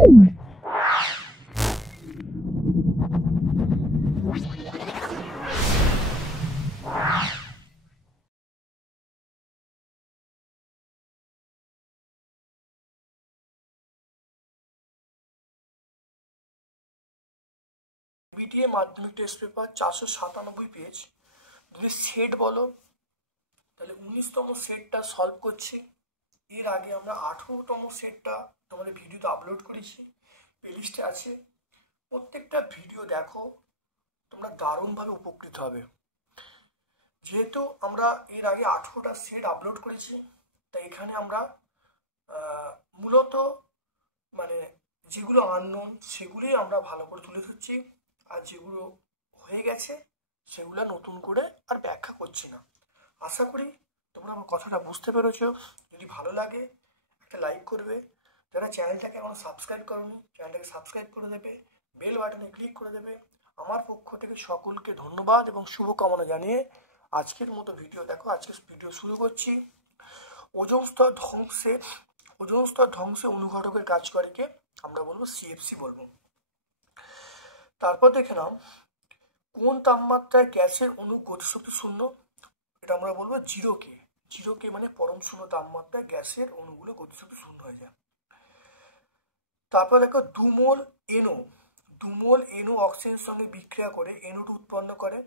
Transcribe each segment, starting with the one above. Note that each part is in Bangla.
বিটিএ মাধ্যমিক টেস্ট পেপার 497 পেজ। যদি সেট বলো তাহলে 19তম সেটটা সলভ করছি। এর আগে আমরা 18তম সেটটা তোমাদের ভিডিওতে আপলোড করেছি, প্লেলিস্টে আছে। প্রত্যেকটা ভিডিও দেখো, তোমরা দারুণভাবে উপকৃত হবে। যেহেতু আমরা এর আগে 18টা সেট আপলোড করেছি, তাই এখানে আমরা মূলত মানে যেগুলো আননোন সেগুলোই আমরা ভালো করে তুলে ধরছি, আর যেগুলো হয়ে গেছে সেগুলো নতুন করে আর ব্যাখ্যা করছি না। আশা করি তোমরা আমার কথাটা বুঝতে পেরেছো। যদি ভালো লাগে একটা লাইক করবে, যারা চ্যানেলটাকে এখনো সাবস্ক্রাইব করোনি চ্যানেলটাকে সাবস্ক্রাইব করে দেবে, বেল বাটনে ক্লিক করে দেবে। আমার পক্ষ থেকে সকলকে ধন্যবাদ এবং শুভকামনা জানিয়ে আজকের মতো ভিডিও দেখো। আজকের ভিডিও শুরু করছি। ওজোন স্তর ধ্বংসে অনুঘটকের কাজ করে কে? আমরা বলবো সিএফসি বলবো। তারপর দেখে নাও, কোন তাপমাত্রায় গ্যাসের অণু গতিশক্তি শূন্য? এটা আমরা বলবো 0K। 0K মানে পরম শূন্য তাপমাত্রায় গ্যাসের অণুগুলো গতিশক্তি শূন্য হয়ে যায়। তারপর দেখো, দুমোল এনও অক্সিজেনের সঙ্গে বিক্রিয়া করে NO2 উৎপন্ন করে।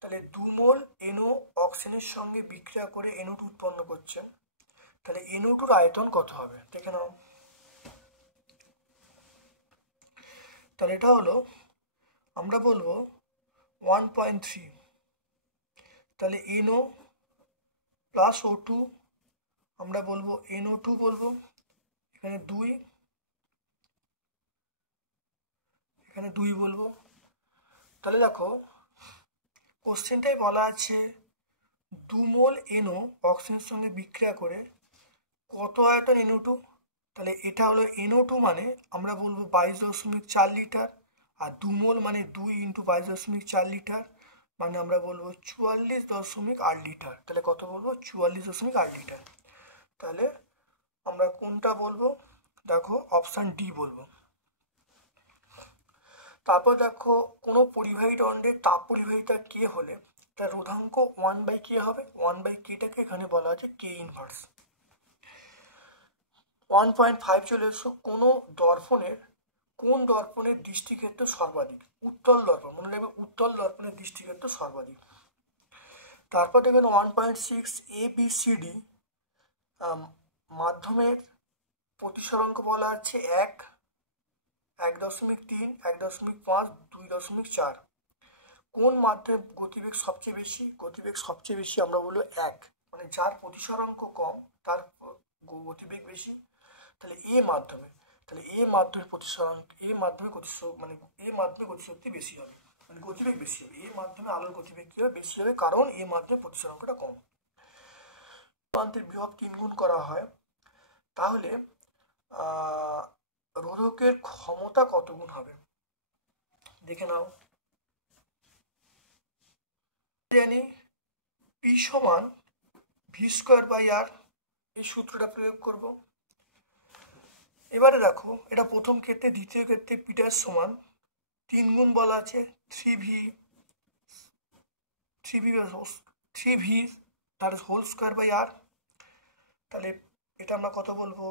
তাহলে দুমোল এনও অক্সিজেনের সঙ্গে বিক্রিয়া করে NO2 উৎপন্ন করছে, তাহলে NO2-র আয়তন কত হবে দেখে নাও। তাহলে এটা হলো আমরা বলবো 1.3। তাহলে NO প্লাস O2 আমরা বলবো NO2 বলবো, এখানে 2, এখানে 2 বলবো। তাহলে দেখো কোশ্চেনটাই বলা আছে দুমোল NO অক্সিজেনের সঙ্গে বিক্রিয়া করে কত আয়তন NO2। তাহলে এটা হলো NO2 মানে আমরা বলবো 22.4 লিটার, আর দুমোল মানে 2 × 22.4 লিটার মানে আমরা বলবো 44.8 লিটার। তাহলে কত বলবো? 44.8 লিটার। তাহলে আমরা কোনটা বলবো? দেখো অপশান ডি বলবো। তারপর দেখো, কোনো পরিবাহী দণ্ডের তাপ পরিবাহিতা কে হলে তার রোধাঙ্ক 1/k হবে। 1/kটাকে এখানে বলা আছে K ইনভার্স। 1.5 চলে এসো, কোন দর্পণের দৃষ্টিক্ষেত্র সর্বাধিক? উত্তল দর্পণ, মনে রাখবে উত্তল দর্পণের দৃষ্টিক্ষেত্র সর্বাধিক। তারপর দেখবেন 1.6 ABCD মাধ্যমের প্রতিসরাঙ্ক বলা আছে 1, 1.3, 1.5, 2.4। কোন মাধ্যমের গতিবেগ সবচেয়ে বেশি? গতিবেগ সবচেয়ে বেশি আমরা বলবো 1, মানে যার প্রতিসরাঙ্ক কম তার গতিবেগ বেশি। তাহলে এ মাধ্যমে গতিশক্তি বেশি হবে, মানে গতিবেগ বেশি হবে। এ মাধ্যমে আলোর গতিবেগ কি হবে? বেশি হবে, কারণ এ মাধ্যমে প্রতিসরাঙ্কটা কম। প্রান্তের বিভব 3 গুণ করা হয়, তাহলে রোধকের ক্ষমতা কত গুণ হবে দেখে নাও। জানি P সমান V²/R, এই সূত্রটা প্রয়োগ করব। এবারে দেখো, এটা প্রথম ক্ষেত্রে, দ্বিতীয় ক্ষেত্রে পিটার সমান 3 গুণ বলা আছে 3V তার হোল²/R। তাহলে এটা আমরা কত বলবো?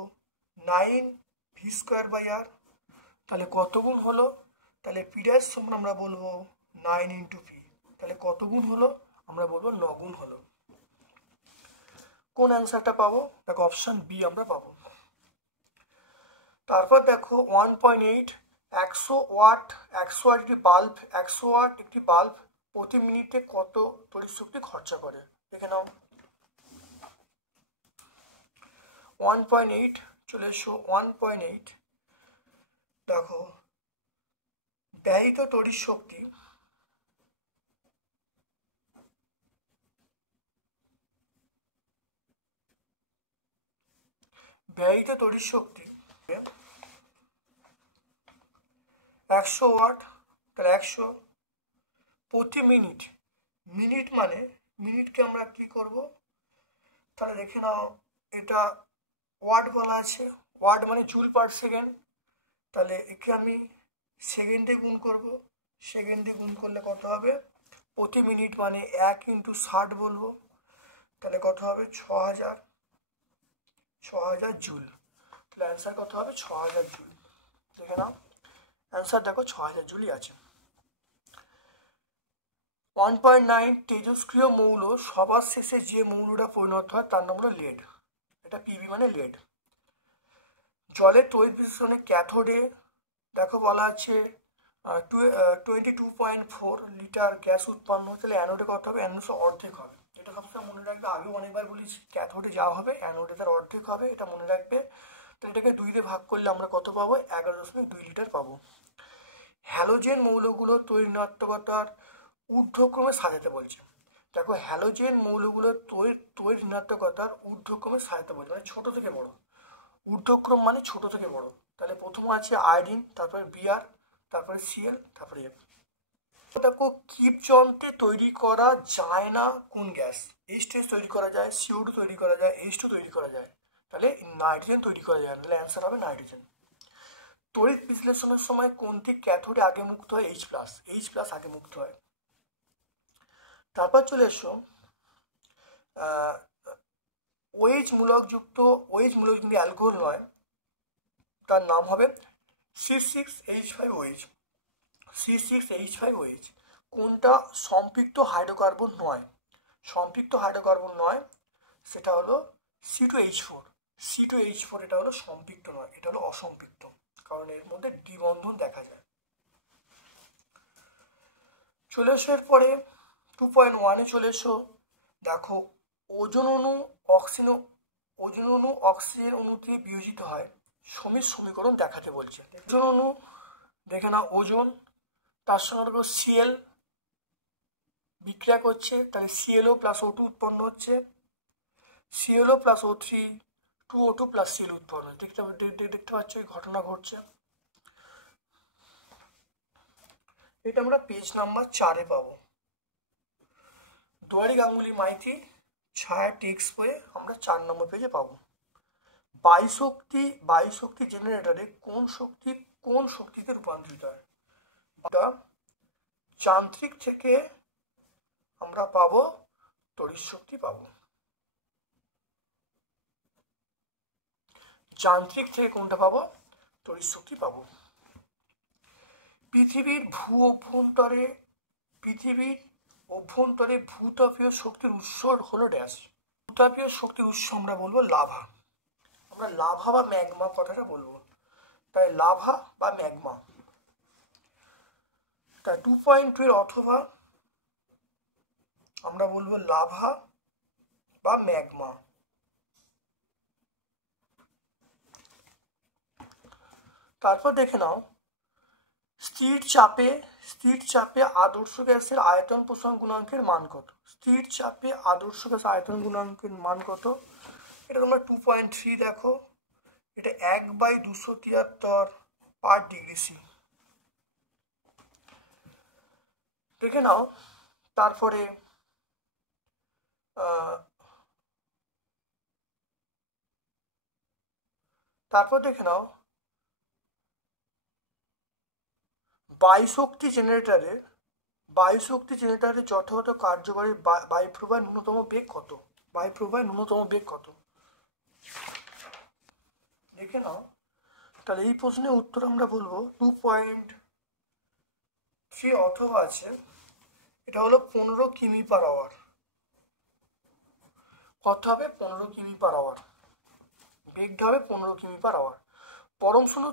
9V²/R। তাহলে কত গুণ হলো? তাহলে পিটার সমান আমরা বলবো 9 × V। তাহলে কত গুণ হলো? আমরা বলবো 9 গুণ হলো। কোন অ্যান্সারটা পাবো? দেখো অপশন বি আমরা পাবো। তারপর দেখো 1.8, 100 ওয়াট একটি বাল্ব প্রতি মিনিটে কত তড়িৎ শক্তি খরচা করে দেখে নাও। 1.8 চলে এসো। 1.8 দেখো, ব্যয়িত তড়িৎ শক্তি একশো ওয়াট, তাহলে 100 প্রতি মিনিট। মিনিট মানে মিনিটকে আমরা কি করব? তাহলে দেখে নাও, এটা ওয়াট বলা আছে, ওয়াট মানে জুল পার সেকেন্ড, তাহলে একে আমি সেকেন্ডে গুণ করব, সেকেন্ডে গুণ করলে কত হবে, প্রতি মিনিট মানে 1 × 60 বলবো, তাহলে কত হবে 6000 জুল। তাহলে অ্যান্সার কত হবে 6000 জুল। দেখে নাও অ্যান্সার দেখো 6000 জুলই আছে। 1.9 তেজস্ক্রিয় মৌল সবার শেষে যে মৌলটা পরিণত হয় তার নাম হলো লেড, এটা পিবি মানে লেড। জলের তড়িৎ বিশ্লেষণে ক্যাথোডে দেখো বলা আছে 22.4 লিটার গ্যাস উৎপন্ন, তাহলে অ্যানোডে কত হবে, অ্যানোডে অর্ধেক হবে। এটা সবসময় মনে রাখবে, আগেও অনেকবার বলেছি ক্যাথোডে যা হবে অ্যানোডে তার অর্ধেক হবে, এটা মনে রাখবে। তো এটাকে 2 দিয়ে ভাগ করলে আমরা কত পাবো, 11.2 লিটার পাবো। হ্যালোজেন মৌলগুলো তড়িৎ ঋণাত্মকতার ঊর্ধ্বক্রমে সাজাতে বলছে। দেখো হ্যালোজেন মৌলগুলো তড়িৎ ঋণাত্মকতার ঊর্ধ্বক্রমে সাজাতে বলছে, মানে ছোট থেকে বড়, ঊর্ধ্বক্রম মানে ছোট থেকে বড়। তাহলে প্রথম আছে আয়োডিন, তারপরে বিআর, তারপরে সিএল, তারপরে এফ। দেখো কিপ যন্ত্রে তৈরি করা যায় না কোন গ্যাস, H2 তৈরি করা যায়, CO2 তৈরি করা যায়, H2 তৈরি করা যায়, তাহলে নাইট্রোজেন তৈরি করা যায়, তাহলে অ্যান্সার হবে নাইট্রোজেন। তড়িৎ বিশ্লেষণের সময় কোনটি ক্যাথোডে আগে মুক্ত হয়, H+ আগে মুক্ত হয়। তারপর চলে এসো ওএইচ মূলকযুক্ত কিন্তু অ্যালকোহল নয়, তার নাম হবে C6H5OH। C6H5OH কোনটা সম্পৃক্ত হাইড্রোকার্বন নয়, সেটা হলো C2H4। এটা হলো সম্পৃক্ত নয়, এটা হলো অসম্পৃক্ত, কারণ এর মধ্যে দ্বিবন্ধন দেখা যায়। চলে এসো এরপরে 2.1-এ চলে এসো। দেখো ওজোন অণু অক্সিজেন অণু দিয়ে বিয়োজিত হয়, সমীকরণ দেখাতে বলছে। ওজোন অণু দেখে না, ওজোন তার সঙ্গে সিএল বিক্রিয়া করছে, তাহলে ClO + O2 উৎপন্ন হচ্ছে, ClO + O3 2O2 + Cl উৎপন্ন হচ্ছে। দেখতে পাচ্ছ এই ঘটনা ঘটছে। এটা আমরা পেজ নাম্বার 4-এ পাবো। দুয়ারি গাঙ্গুলি মাইতি ছায়া টেক্সট বইয়ে আমরা 4 নম্বর পেজে পাবো। বায়ুশক্তি জেনারেটরে কোন শক্তিতে রূপান্তরিত হয়, যান্ত্রিক থেকে আমরা পাবো তড়িৎ শক্তি পাবো। যান্ত্রিক থেকে কোনটা পাবো, তড়িৎ শক্তি পাবো। পৃথিবীর অভ্যন্তরে ভূতাপীয় শক্তির উৎস হলো ড্যাশ। ভূতাপীয় শক্তির উৎস আমরা বলবো লাভা। আমরা লাভা বা ম্যাগমা কথাটা বলবো, তাই লাভা বা ম্যাগমা। তাই 2.2 অথবা আমরা বলবো লাভা বা ম্যাগমা। তারপর দেখে নাও স্থির চাপে আদর্শ গ্যাসের আয়তন প্রসারণ গুণাঙ্কের মান কত। স্থির চাপে আদর্শ গ্যাস আয়তন গুণাঙ্কের মান কত, এটা তোমরা 2.3 দেখো, এটা 1/273 পার ডিগ্রি সি। দেখে নাও তারপরে দেখে নাও বায়ুশক্তি জেনারেটরের যথাযথ কার্যকরী বায়ুপ্রবাহের ন্যূনতম বেগ কত, দেখে নাও। তাহলে এই প্রশ্নের উত্তর আমরা বলবো 2.3 অথবা আছে, এটা হলো 15 কিমি/আওয়ার। কত হবে, 15 কিমি/আওয়ার, বেগটা হবে 15 কিমি/আওয়ার। পরম শূন্য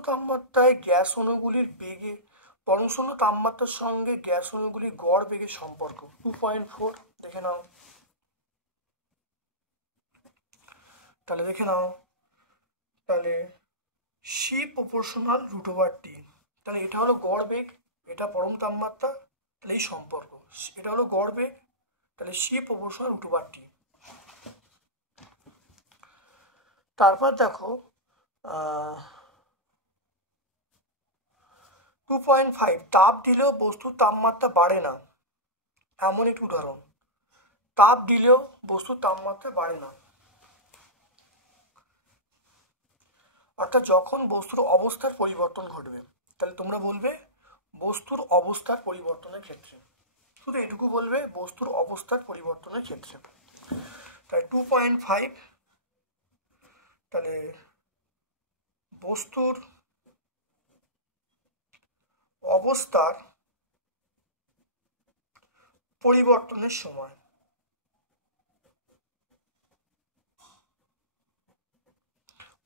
তাপমাত্রার সঙ্গে গ্যাস অণুগুলির গড় বেগের সম্পর্ক 2.4। দেখে নাও, তাহলে দেখে নাও, তাহলে C প্রপোর্শনাল √T। তাহলে এটা হলো গড় বেগ, এটা পরম তাপমাত্রা, তাহলে এই সম্পর্ক, এটা হলো গড় বেগ, তাহলে C প্রপোর্শনাল √T। তারপর দেখো 2.5 তাপ দিলেও বস্তুর তাপমাত্রা বাড়ে না, এমন একটি উদাহরণ। তাপ দিলেও বস্তুর তাপমাত্রা বাড়ে না। অর্থাৎ যখন বস্তুর অবস্থার পরিবর্তন ঘটবে, তাহলে তোমরা বলবে বস্তুর অবস্থার পরিবর্তনের ক্ষেত্রে, শুধু এটুকু বলবে বস্তুর অবস্থার পরিবর্তনের ক্ষেত্রে। তাই 2.5, তাহলে বস্তুর অবস্থার পরিবর্তনের সময়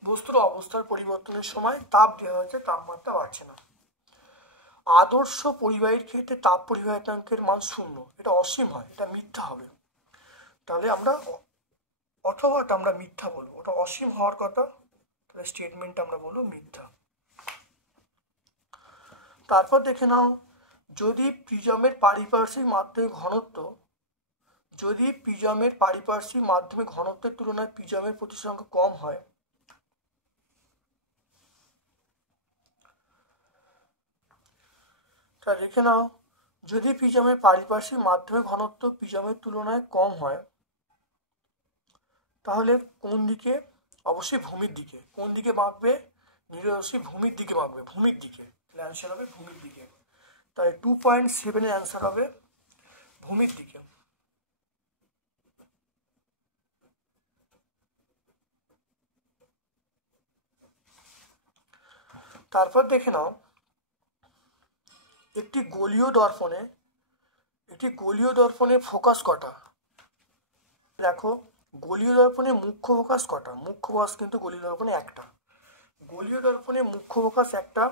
বস্তুর অবস্থার পরিবর্তনের সময় তাপ দেওয়া হয়েছে, তাপমাত্রা বাড়ছে না। আদর্শ পরিবাহীর ক্ষেত্রে তাপ পরিবাহিতাঙ্কের মান 0, এটা অসীম হয়, এটা মিথ্যা হবে। তাহলে আমরা অথবাটা আমরা মিথ্যা বলবো, ওটা অসীম হওয়ার কথা, তাহলে স্টেটমেন্টটা আমরা বলবো মিথ্যা। তারপর দেখে নাও, যদি প্রিজমের পারিপার্শ্বিক মাধ্যমিক ঘনত্ব ঘনত্বের তুলনায় প্রিজমের প্রতিসংখ্যা কম হয়, তা দেখে নাও, যদি প্রিজমের পারিপার্শ্বিক মাধ্যমিক ঘনত্ব প্রিজমের তুলনায় কম হয়, তাহলে কোন দিকে? অবশ্যই ভূমির দিকে। কোন দিকে বাঁকবে? নিরসী ভূমির দিকে বাঁকবে, ভূমির দিকে। তাহলে অ্যান্সার হবে ভূমির দিকে। তাই 2.7 এর অ্যান্সার হবে ভূমির দিকে। তারপর দেখে নাও, একটি গোলীয় দর্পণে ফোকাস কটা? দেখো, গোলীয় দর্পণে মুখ্য ফোকাস কটা? মুখ্য ফোকাস কিন্তু গোলীয় দর্পণে একটা। গোলীয় দর্পণে মুখ্য ফোকাস একটা,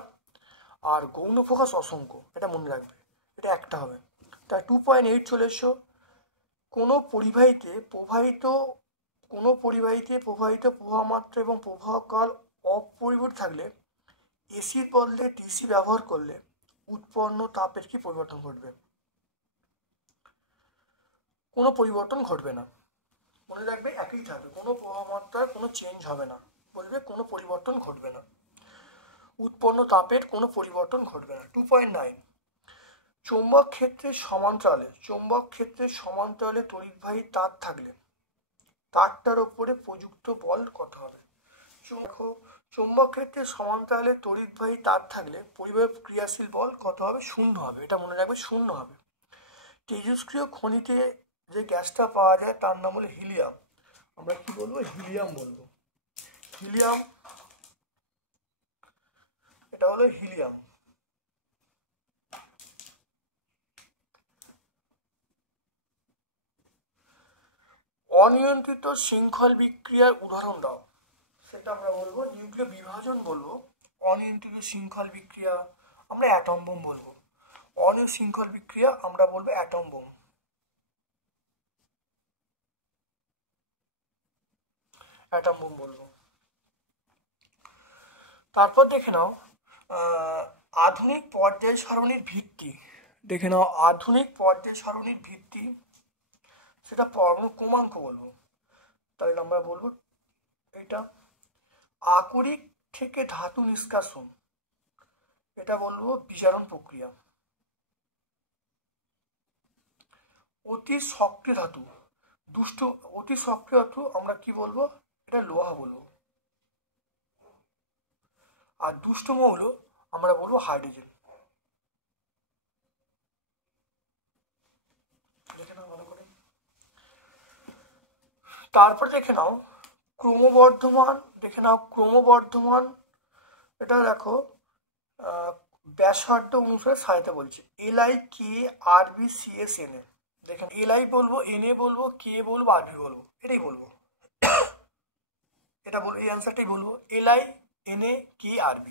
আর গৌণ ফোকাস অসংখ্য, এটা মনে রাখবে, এটা একটা হবে। তাই 2.8 চলে এসো। কোনো পরিবাহীতে প্রবাহিত প্রবাহ মাত্রা এবং প্রবাহকাল অপরিবর্তিত থাকলে এসির বদলে ডিসি ব্যবহার করলে উৎপন্ন তাপের কি পরিবর্তন ঘটবে? কোনো পরিবর্তন ঘটবে না, মনে রাখবে একই থাকবে, কোনো প্রবাহ মাত্রার কোনো চেঞ্জ হবে না, বলবে কোনো পরিবর্তন ঘটবে না, উৎপন্ন তাপের কোনো পরিবর্তন ঘটবে না। 2.9, চৌম্বক ক্ষেত্রের সমান্তরালে তড়িৎবাহী তার থাকলে তারটার ওপরে প্রযুক্ত বল কত হবে? চৌম্বক ক্ষেত্রে সমান্তরালে তড়িৎবাহী তার থাকলে পরিবাহী ক্রিয়াশীল বল কত হবে? 0 হবে, এটা মনে রাখবে, 0 হবে। তেজস্ক্রিয় খনিতে যে গ্যাসটা পাওয়া যায় তার নাম হলো হিলিয়াম। আমরা কি বলবো? হিলিয়াম বলবো। হিলিয়াম, এটা হলো হিলিয়াম। অনিয়ন্ত্রিত শৃঙ্খল বিক্রিয়ার উদাহরণ দাও। সেটা আমরা বলবো নিউক্লিয় বিভাজন বলবো। অনিয়ন্ত্রিত শৃঙ্খল বিক্রিয়া আমরা অ্যাটম বোম বলবো। অনিশৃঙ্খল বিক্রিয়া আমরা বলবো অ্যাটম বোম। বলবো। তারপর দেখে নাও, আধুনিক পর্যায় সারণীর ভিত্তি। দেখে নাও, আধুনিক পর্যায় সারণীর ভিত্তি, সেটা পরমাণু ক্রমাঙ্ক বলবো। তাহলে আমরা বলবো এটা। আকরিক থেকে ধাতু নিষ্কাশন, এটা বলবো বিজারণ প্রক্রিয়া। অতি সক্রিয় ধাতু আমরা কি বলবো? এটা লোহা বলবো। আর দুষ্ট মৌল আমরা বলবো হাইড্রোজেন। দেখে নাও ভালো করে। তারপর দেখে নাও ক্রমবর্ধমান, এটা দেখো ব্যাসার্ধ অনুসারে সাজাতে বলছে। LIKRBCSNA। দেখেন, LI বলবো, NA বলবো, K বলবো, RB বলবো, এটাই বলবো। এটা বলবো, এই অ্যান্সারটাই বলবো, LINAKRB।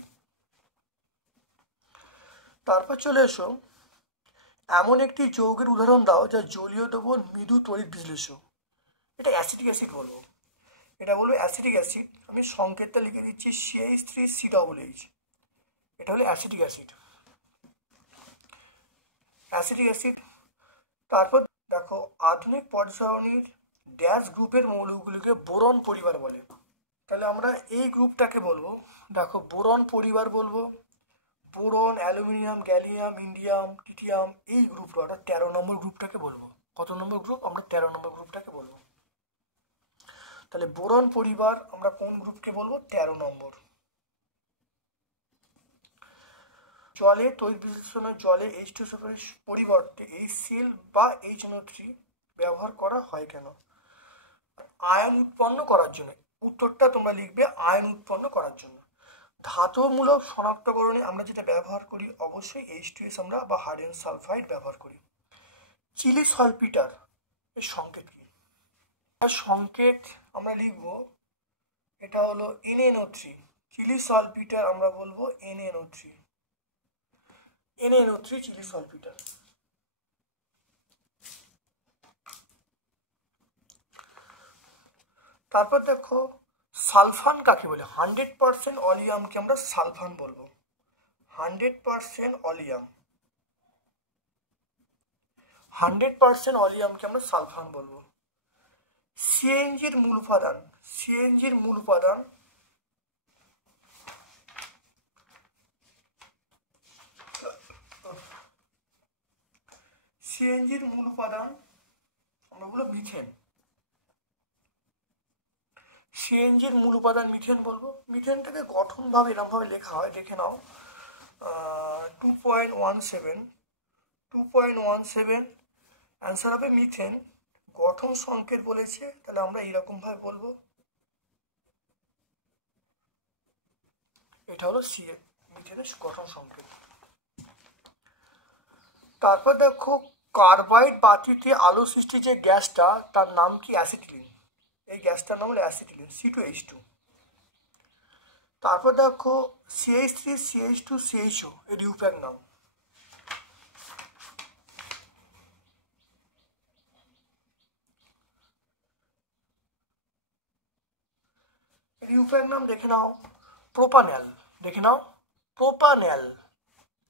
তারপর চলে এসো, এমন একটি যৌগের উদাহরণ দাও যা জলীয় দ্রবণ মৃদু তড়িৎ বিশ্লেষ্য। এটা অ্যাসিটিক অ্যাসিড বলবো। এটা বলবো অ্যাসিটিক অ্যাসিড। আমি সংকেতটা লিখে দিচ্ছি CH3COOH। এটা হলো অ্যাসিটিক অ্যাসিড। তারপর দেখো, আধুনিক পর্যায় সারণীর ড্যাশ গ্রুপের মৌলগুলিকে বোরন পরিবার বলে। তাহলে আমরা এই গ্রুপটাকে বলবো, দেখো বোরন পরিবার বলবো। বোরন, অ্যালুমিনিয়াম, গ্যালিয়াম, ইন্ডিয়াম, টিটিয়াম, এই গ্রুপটা, অর্থাৎ 13 নম্বর গ্রুপটাকে বলবো। কত নম্বর গ্রুপ? আমরা 13 নম্বর গ্রুপটাকে বলবো। তাহলে বোরন পরিবার আমরা কোন গ্রুপকে বলবো? 13 নম্বর। জলে তড়িৎ বিশ্লেষণের জলে H2SO4 এর পরিবর্তে HCl বা HNO3 ব্যবহার করা হয় কেন? আয়ন উৎপন্ন করার জন্য। উত্তরটা তোমরা লিখবে আয়ন উৎপন্ন করার জন্য। ধাতুমূলক শনাক্তকরণে আমরা যেটা ব্যবহার করি অবশ্যই H2S আমরা বা হাইড্রোজেন সালফাইড ব্যবহার করি। চিলি সলপিটার এর সংকেত কি? তার সংকেত আমরা লিখব, এটা হলো NaNO3। চিলি সলপিটার আমরা বলবো NaNO3। NaNO3 chilli সলপিটার। তারপর দেখো সালফান কাকে বলে? 100% অলিয়ামকে আমরা সালফান বলবো। 100% অলিয়াম, 100% অলিয়ামকে আমরা সালফান বলবো। সিএনজির মূল উপাদান, সিএনজির মূল উপাদান সিএনজির মূল উপাদান আমরা বলবো মিথেন। সিএনজির মূল উপাদান মিথেন বলবো। মিথেনটাকে গঠনভাবে এরকমভাবে লেখা হয়, দেখে নাও 2.17 অ্যান্সার হবে মিথেন। গঠন সংকেত বলেছে, তাহলে আমরা এরকমভাবে বলবো, এটা হলো মিথেনের গঠন সংকেত। তারপর দেখো কার্বাইড বাতিতে আলো সৃষ্টি যে গ্যাসটা তার নাম কি? অ্যাসিটিলিন। এই গ্যাসটার নাম হলো অ্যাসিটিলিন, C2H2। তারপর দেখো CH3 CH2 CHO এর ইউপ্যাক নাম। এর ইউপ্যাক নাম দেখে নাও প্রোপানেল। দেখে নাও প্রোপানেল,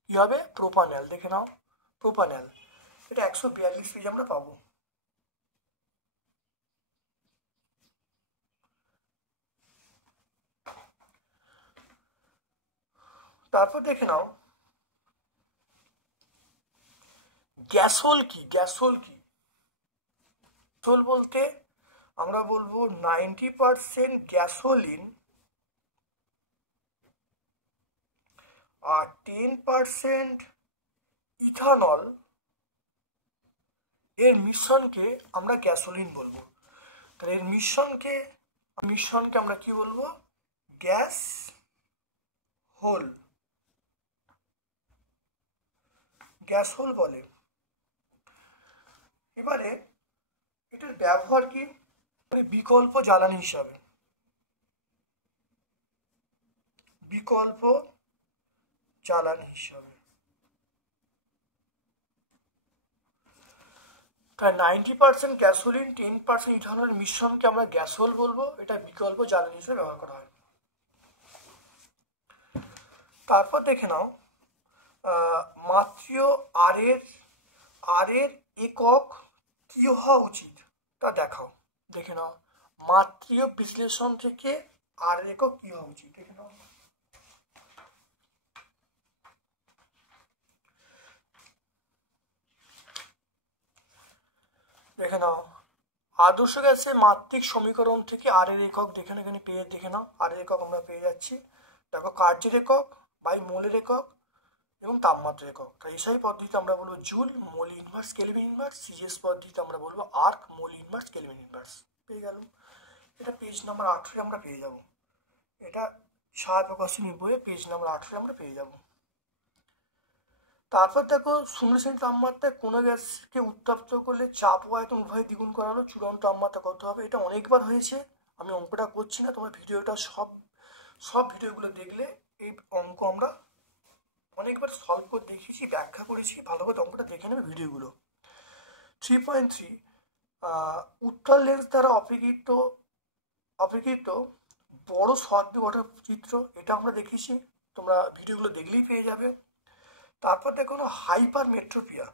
কি হবে? প্রোপানেল। দেখে নাও প্রোপানেল। এটা 142 পেজ আমরা পাবো। তারপর দেখে নাও গ্যাসোল কি? গ্যাসোল কি? গ্যাসোল বলতে আমরা বলবো 90% গ্যাসোলিন আর 10% ইথানল এর মিশ্রণকে আমরা গ্যাসোলিন বলবো। তাহলে এর মিশ্রণকে আমরা কি বলবো? গ্যাস হোল, গ্যাস হোল বলে। এবারে এটার ব্যবহার কি? বিকল্প জ্বালানি হিসাবে, বিকল্প জ্বালানি হিসাবে। তাই 90% গ্যাসোলিন 10% ইথানলের মিশ্রণকে আমরা গ্যাসোল বলবো। এটা বিকল্প জ্বালানি হিসেবে ব্যবহার করা হয়। তারপর দেখে নাও মাত্রিয় আর এর একক কি হওয়া উচিত তা দেখাও। দেখে নাও মাত্রিয় বিশ্লেষণ থেকে আর এর একক কি হওয়া উচিত, দেখে নাও। দেখে নাও আদর্শ গ্যাসের মাত্রিক সমীকরণ থেকে আর এর একক এখানে পেয়ে, দেখে নাও আর এর একক আমরা পেয়ে যাচ্ছি। দেখো কার্যের একক বাই মোলের একক এবং তাপমাত্রার একক। তাই এসআই পদ্ধতিতে আমরা বলবো joule, mole inverse, kelvin inverse. CGS পদ্ধতিতে আমরা বলবো erg, mole inverse, kelvin inverse. পেয়ে গেল। এটা পেজ নাম্বার 18 আমরা পেয়ে যাব। এটা সাত প্রকাশনী বইয়ে পেজ নাম্বার 18 আমরা পেয়ে যাব। তারপর দেখো 0 শ্রেণী তাপমাত্রায় কোনো গ্যাসকে উত্তপ্ত করলে চাপ ও আয়তন উভয় দ্বিগুণ করা হলো, চূড়ান্ত তাপমাত্রা কত হবে? এটা অনেকবার হয়েছে, আমি অঙ্কটা করছি না, তোমরা ভিডিওটা সব ভিডিওগুলো দেখলে এই অঙ্ক আমরা অনেকবার সলভ করে দেখিয়েছি, ব্যাখ্যা করেছি, ভালো করে অঙ্কটা দেখে নেবে ভিডিওগুলো। 3.3 উত্তল লেন্স দ্বারা অপেক্ষিত বড় শব্দ গঠন চিত্র, এটা আমরা দেখিয়েছি, তোমরা ভিডিওগুলো দেখলেই পেয়ে যাবে। তারপর দেখো না হাইপারমেট্রোপিয়া।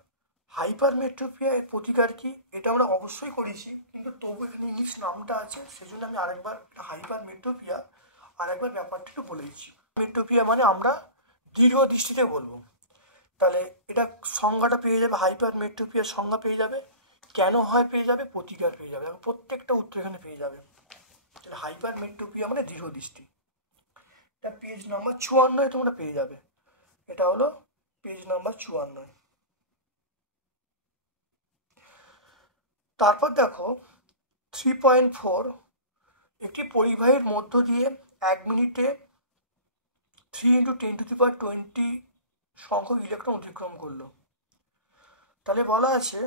হাইপারমেট্রোপিয়া এর প্রতিকার কি? এটা আমরা অবশ্যই করেছি, কিন্তু তবু এখানে ইংলিশ নামটা আছে, সেজন্য আমি আরেকবার হাইপারমেট্রোপিয়া আরেকবার ব্যাপারটা একটু বলে দিচ্ছি। মেট্রোপিয়া মানে আমরা দৃঢ় দৃষ্টিতে বলবো। তাহলে এটা সংজ্ঞাটা পেয়ে যাবে, হাইপারমেট্রোপিয়ার সংজ্ঞা পেয়ে যাবে, কেন হয় পেয়ে যাবে, প্রতিকার পেয়ে যাবে, প্রত্যেকটা উত্তর এখানে পেয়ে যাবে। হাইপারমেট্রোপিয়া মানে দৃঢ় দৃষ্টি। এটা পেজ নাম্বার 54 তোমরা পেয়ে যাবে। এটা হলো পেজ নাম্বার 54। তারপর দেখো 3.4, একটি পরিবাহীর মধ্য দিয়ে 1 মিনিটে 3 × 10⁻20 সংখ্যক ইলেকট্রন অতিক্রম করলো। তাহলে বলা আছে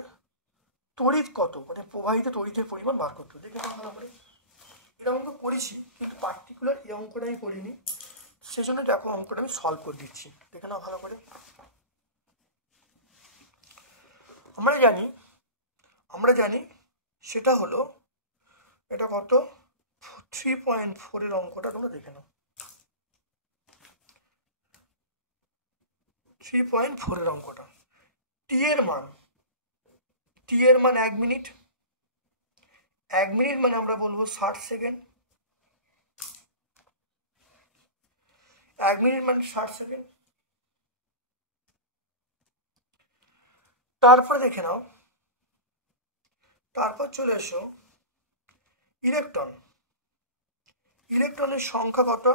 তড়িৎ কত, মানে প্রবাহিত তড়িতের পরিমাণ বার করতে। দেখে নাও ভালো করে। এটা অঙ্ক করেছি, কিন্তু পার্টিকুলার এই অঙ্কটা আমি করিনি, সেজন্য দেখো অঙ্কটা আমি সলভ করে দিচ্ছি। দেখে নাও ভালো করে। আমরা জানি সেটা হলো, এটা কত, 3.4 এর অঙ্কটা তোমরা দেখে নাও। 3.4 এর অঙ্কটা, টি এর মান 1 মিনিট। 1 মিনিট মানে আমরা বলবো 60 সেকেন্ড। 1 মিনিট মানে 60 সেকেন্ড। তারপর দেখে নাও, তারপর চলে এসো ইলেকট্রনের সংখ্যা কত।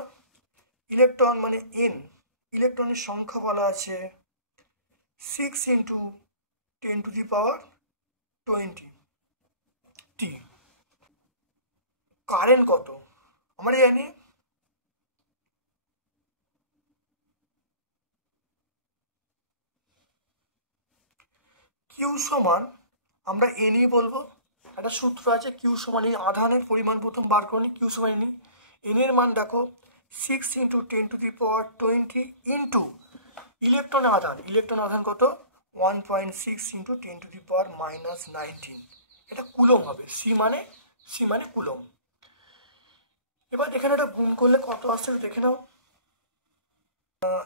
ইলেকট্রন মানে এন, ইলেকট্রনের সংখ্যা বলা আছে 6 × 10⁻20 টি। কারেন্ট কত আমরা জানি, কিউ সমান, আমরা এনই বলবো। একটা সূত্র আছে, কিউ সমান এই আধানের পরিমাণ প্রথম বার করি, কিউ সমান এনই। এন এর মান দেখো 6 × 10⁻20 ইন্টু ইলেকট্রন আধান কত, 1.6 × 10⁻−19। এটা কুলম হবে। সি মানে কুলম। এবার এখানে এটা গুণ করলে কত আসছে দেখে নাও।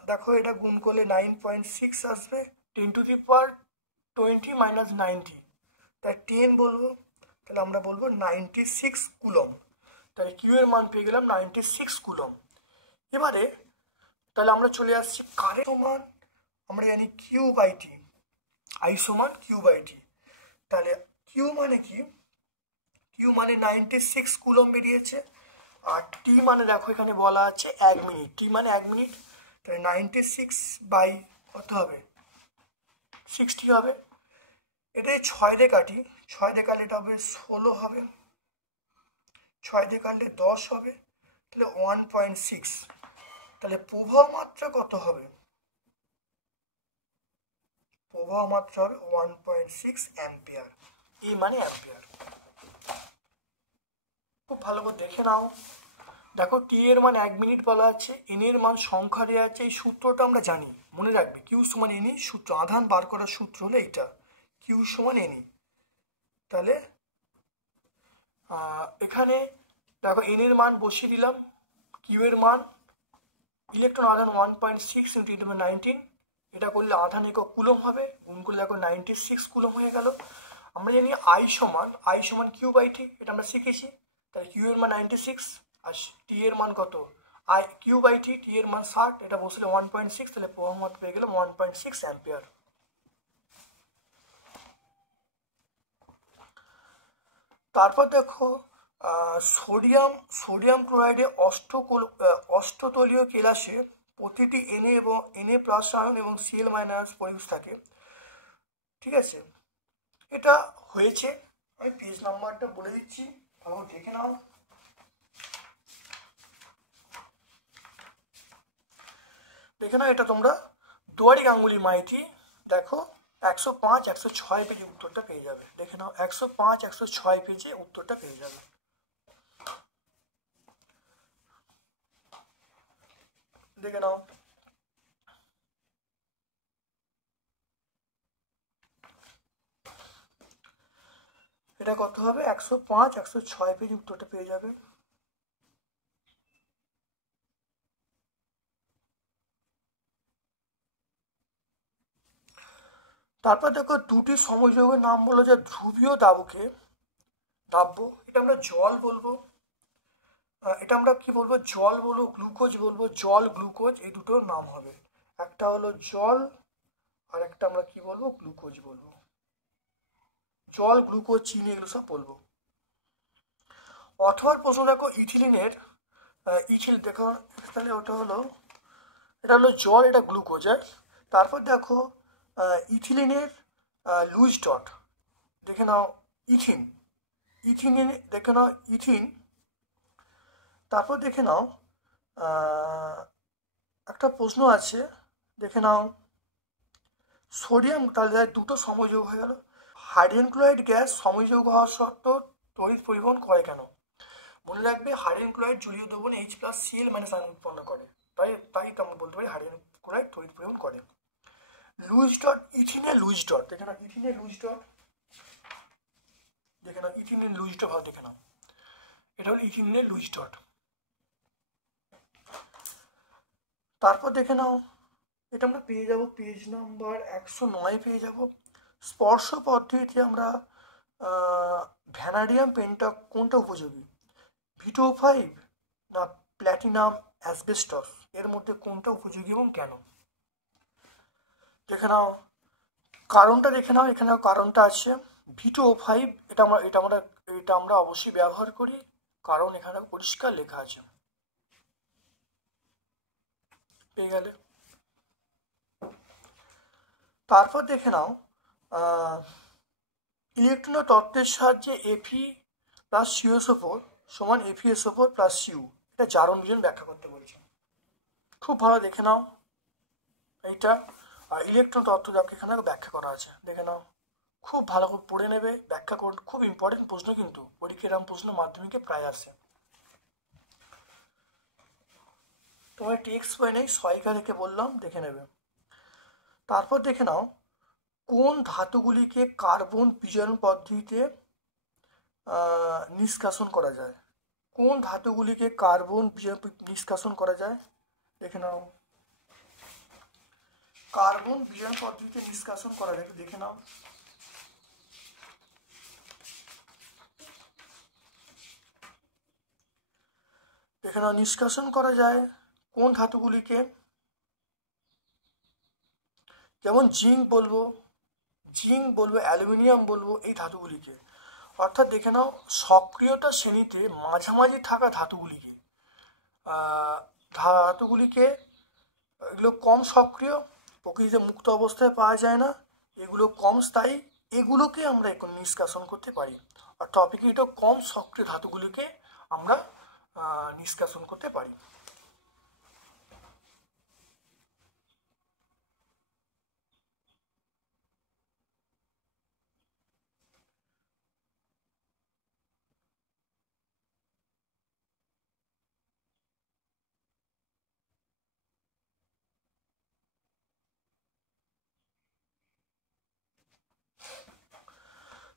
দেখো এটা গুণ করলে 9.6 আসবে, 10⁻20 - 90, তাই 10 বলবো, তাহলে আমরা বলবো 96 কুলম। তাহলে কিউ এর মান পেয়ে গেলাম 96 কুলম। এবারে তাহলে আমরা চলে আসছি কারেন্ট মান, আমরা জানি Q/T, I সমান Q/T। তাহলে কিউ মানে কি, কিউ মানে 96 কুলম বেরিয়েছে, আর টি মানে দেখো এখানে বলা আছে 1 মিনিট, টি মানে 1 মিনিট। তাহলে 96 বাই কত হবে, 60 হবে। এটা 6 দিয়ে কাটি, 6 দিয়ে কাটলে এটা হবে 16 হবে, 6 দিয়ে কাটলে 10 হবে, তাহলে 1.6। তাহলে প্রবাহ মাত্রা কত হবে, প্রবাহ মাত্রা হবে 1.6 অ্যাম্পিয়ার। এই মানে অ্যাম্পিয়ার। খুব ভালো করে দেখে নাও। দেখো টি এর মান 1 মিনিট বলা আছে, এন এর মান সংখ্যা দেওয়া আছে। এই সূত্রটা আমরা জানি, মনে রাখবে, কিউ সমান এনই সূত্র, আধান বার করার সূত্র হলো এইটা, কিউ সমান এনই। তাহলে এখানে দেখো এন এর মান বসিয়ে দিলাম, কিউ এর মান, ইলেকট্রন আধান 1.6 × 10⁻19, এটা করলে আধান একক কুলম হবে, গুণ করলে দেখো 96 কুলম হয়ে গেল। আমরা জানি আই সমান Q/T, এটা আমরা শিখেছি। তাহলে কিউ এর মান 96 আর টি এর মান কত, Q/T, টি এর মান 60, এটা বসলে 1.6, তাহলে প্রবাহ মাত্রা পেয়ে গেলাম 1.6 অ্যাম্পিয়ার। তারপর দেখো সোডিয়াম ক্লোরাইডে অষ্টতলীয় কেলাসে প্রতিটি Na এবং Na+ আয়ন এবং Cl- পরিবেশ থাকে। ঠিক আছে, এটা হয়েছে, আমি পেজ নাম্বারটা বলে দিচ্ছি, তারপর দেখে নাও। এটা তোমরা দুয়ারি গাঙ্গুলি মাইতি, দেখো 105, 106 পেজে উত্তরটা পেয়ে যাবে। দেখে নাও 105, 106 পেজে উত্তরটা পেয়ে যাবে। দেখে নাও। এটা কত হবে, 105, 106 পেজে উত্তরটা পেয়ে যাবে। তারপর দেখো দুটি সমযোগের নাম বলো, যে ধ্রুবীয় দাব্য, এটা আমরা জল বলবো, এটা আমরা কি বলবো, জল বলবো, গ্লুকোজ বলবো, জল গ্লুকোজ এই দুটোর নাম হবে। একটা হলো জল আর একটা আমরা কি বলবো, গ্লুকোজ বলবো। জল, গ্লুকোজ, চিনি এগুলো সব বলবো। অথবা প্রশ্ন দেখো ইথিলিনের, ইথিল দেখো, তাহলে এটা হলো জল, এটা গ্লুকোজ। তারপর দেখো ইথিলিনের লুইস ডট, দেখে নাও ইথিনে দেখে নাও ইথিন। তারপর দেখে নাও একটা প্রশ্ন আছে, দেখে নাও সোডিয়াম, তাহলে দুটো সমযোগ হয়ে গেল। হাইড্রোজেন ক্লোরাইড গ্যাস সমযোগ হওয়া সত্ত্বেও তড়িৎ পরিবহন করে কেন? মনে রাখবে হাইড্রোজেন ক্লোরাইড জলীয় দ্রবণে H+Cl - আয়ন উৎপন্ন করে, তাই আমরা বলতে পারি হাইড্রোজেন ক্লোরাইড তড়িৎ পরিবহন করে। লুইস ডট, ইথিনের লুইস ডট, দেখে নাও ইথিনের লুইস ডট, দেখে নাও ইথিনের লুইস ডট ভাব, দেখে নাও এটা হলো ইথিনের লুইস ডট। তারপর দেখে নাও এটা আমরা পেয়ে যাব পেজ নাম্বার 109 পেয়ে যাব। স্পর্শ পদ্ধতিতে আমরা ভ্যানাডিয়াম পেন্টা কোনটা উপযোগী? V2O5 না প্ল্যাটিনাম অ্যাসবেস্টস, এর মধ্যে কোনটা উপযোগী এবং কেন? দেখে নাও কারণটা, দেখে নাও এখানে কারণটা আছে V2O5, এটা আমরা অবশ্যই ব্যবহার করি, কারণ এখানে পরিষ্কার লেখা আছে, পেয়ে গেলে। তারপর দেখে নাও ইলেকট্রনের তত্ত্বের সাহায্যে Fe+CuSO4 সমান FeSO4+Cu, এটা জারণ বিজন ব্যাখ্যা করতে বলছে। খুব ভালো দেখে নাও এইটা, আর ইলেকট্রন তত্ত্ব এখানে ব্যাখ্যা করা আছে, দেখে নাও খুব ভালো করে পড়ে নেবে, ব্যাখ্যা করে, খুব ইম্পর্টেন্ট প্রশ্ন, কিন্তু পরীক্ষার এরকম প্রশ্ন মাধ্যমিকে প্রায় আসে। তোমার টেক্সট বই নেই, সহায়িকা থেকে বললাম, দেখে নেবে। তারপর দেখে নাও কোন ধাতুগুলিকে কার্বন বিজারণ পদ্ধতিতে নিষ্কাশন করা যায়? কোন ধাতুগুলিকে কার্বন নিষ্কাশন করা যায়? দেখে নাও কার্বন বিজারণ পদ্ধতিতে নিষ্কাশন করা যায়, দেখে নাও। দেখে নাও নিষ্কাশন করা যায় কোন ধাতুগুলিকে, যেমন জিঙ্ক বলবো, অ্যালুমিনিয়াম বলবো, এই ধাতুগুলিকে। অর্থাৎ দেখে নাও সক্রিয়তা শ্রেণীতে মাঝামাঝি থাকা ধাতুগুলিকে, এগুলো কম সক্রিয়, প্রকৃতিতে মুক্ত অবস্থায় পাওয়া যায় না, এগুলো কম স্থায়ী, এগুলোকে আমরা এখন নিষ্কাশন করতে পারি। আর টপিকে এটা কম সক্রিয় ধাতুগুলিকে আমরা নিষ্কাশন করতে পারি।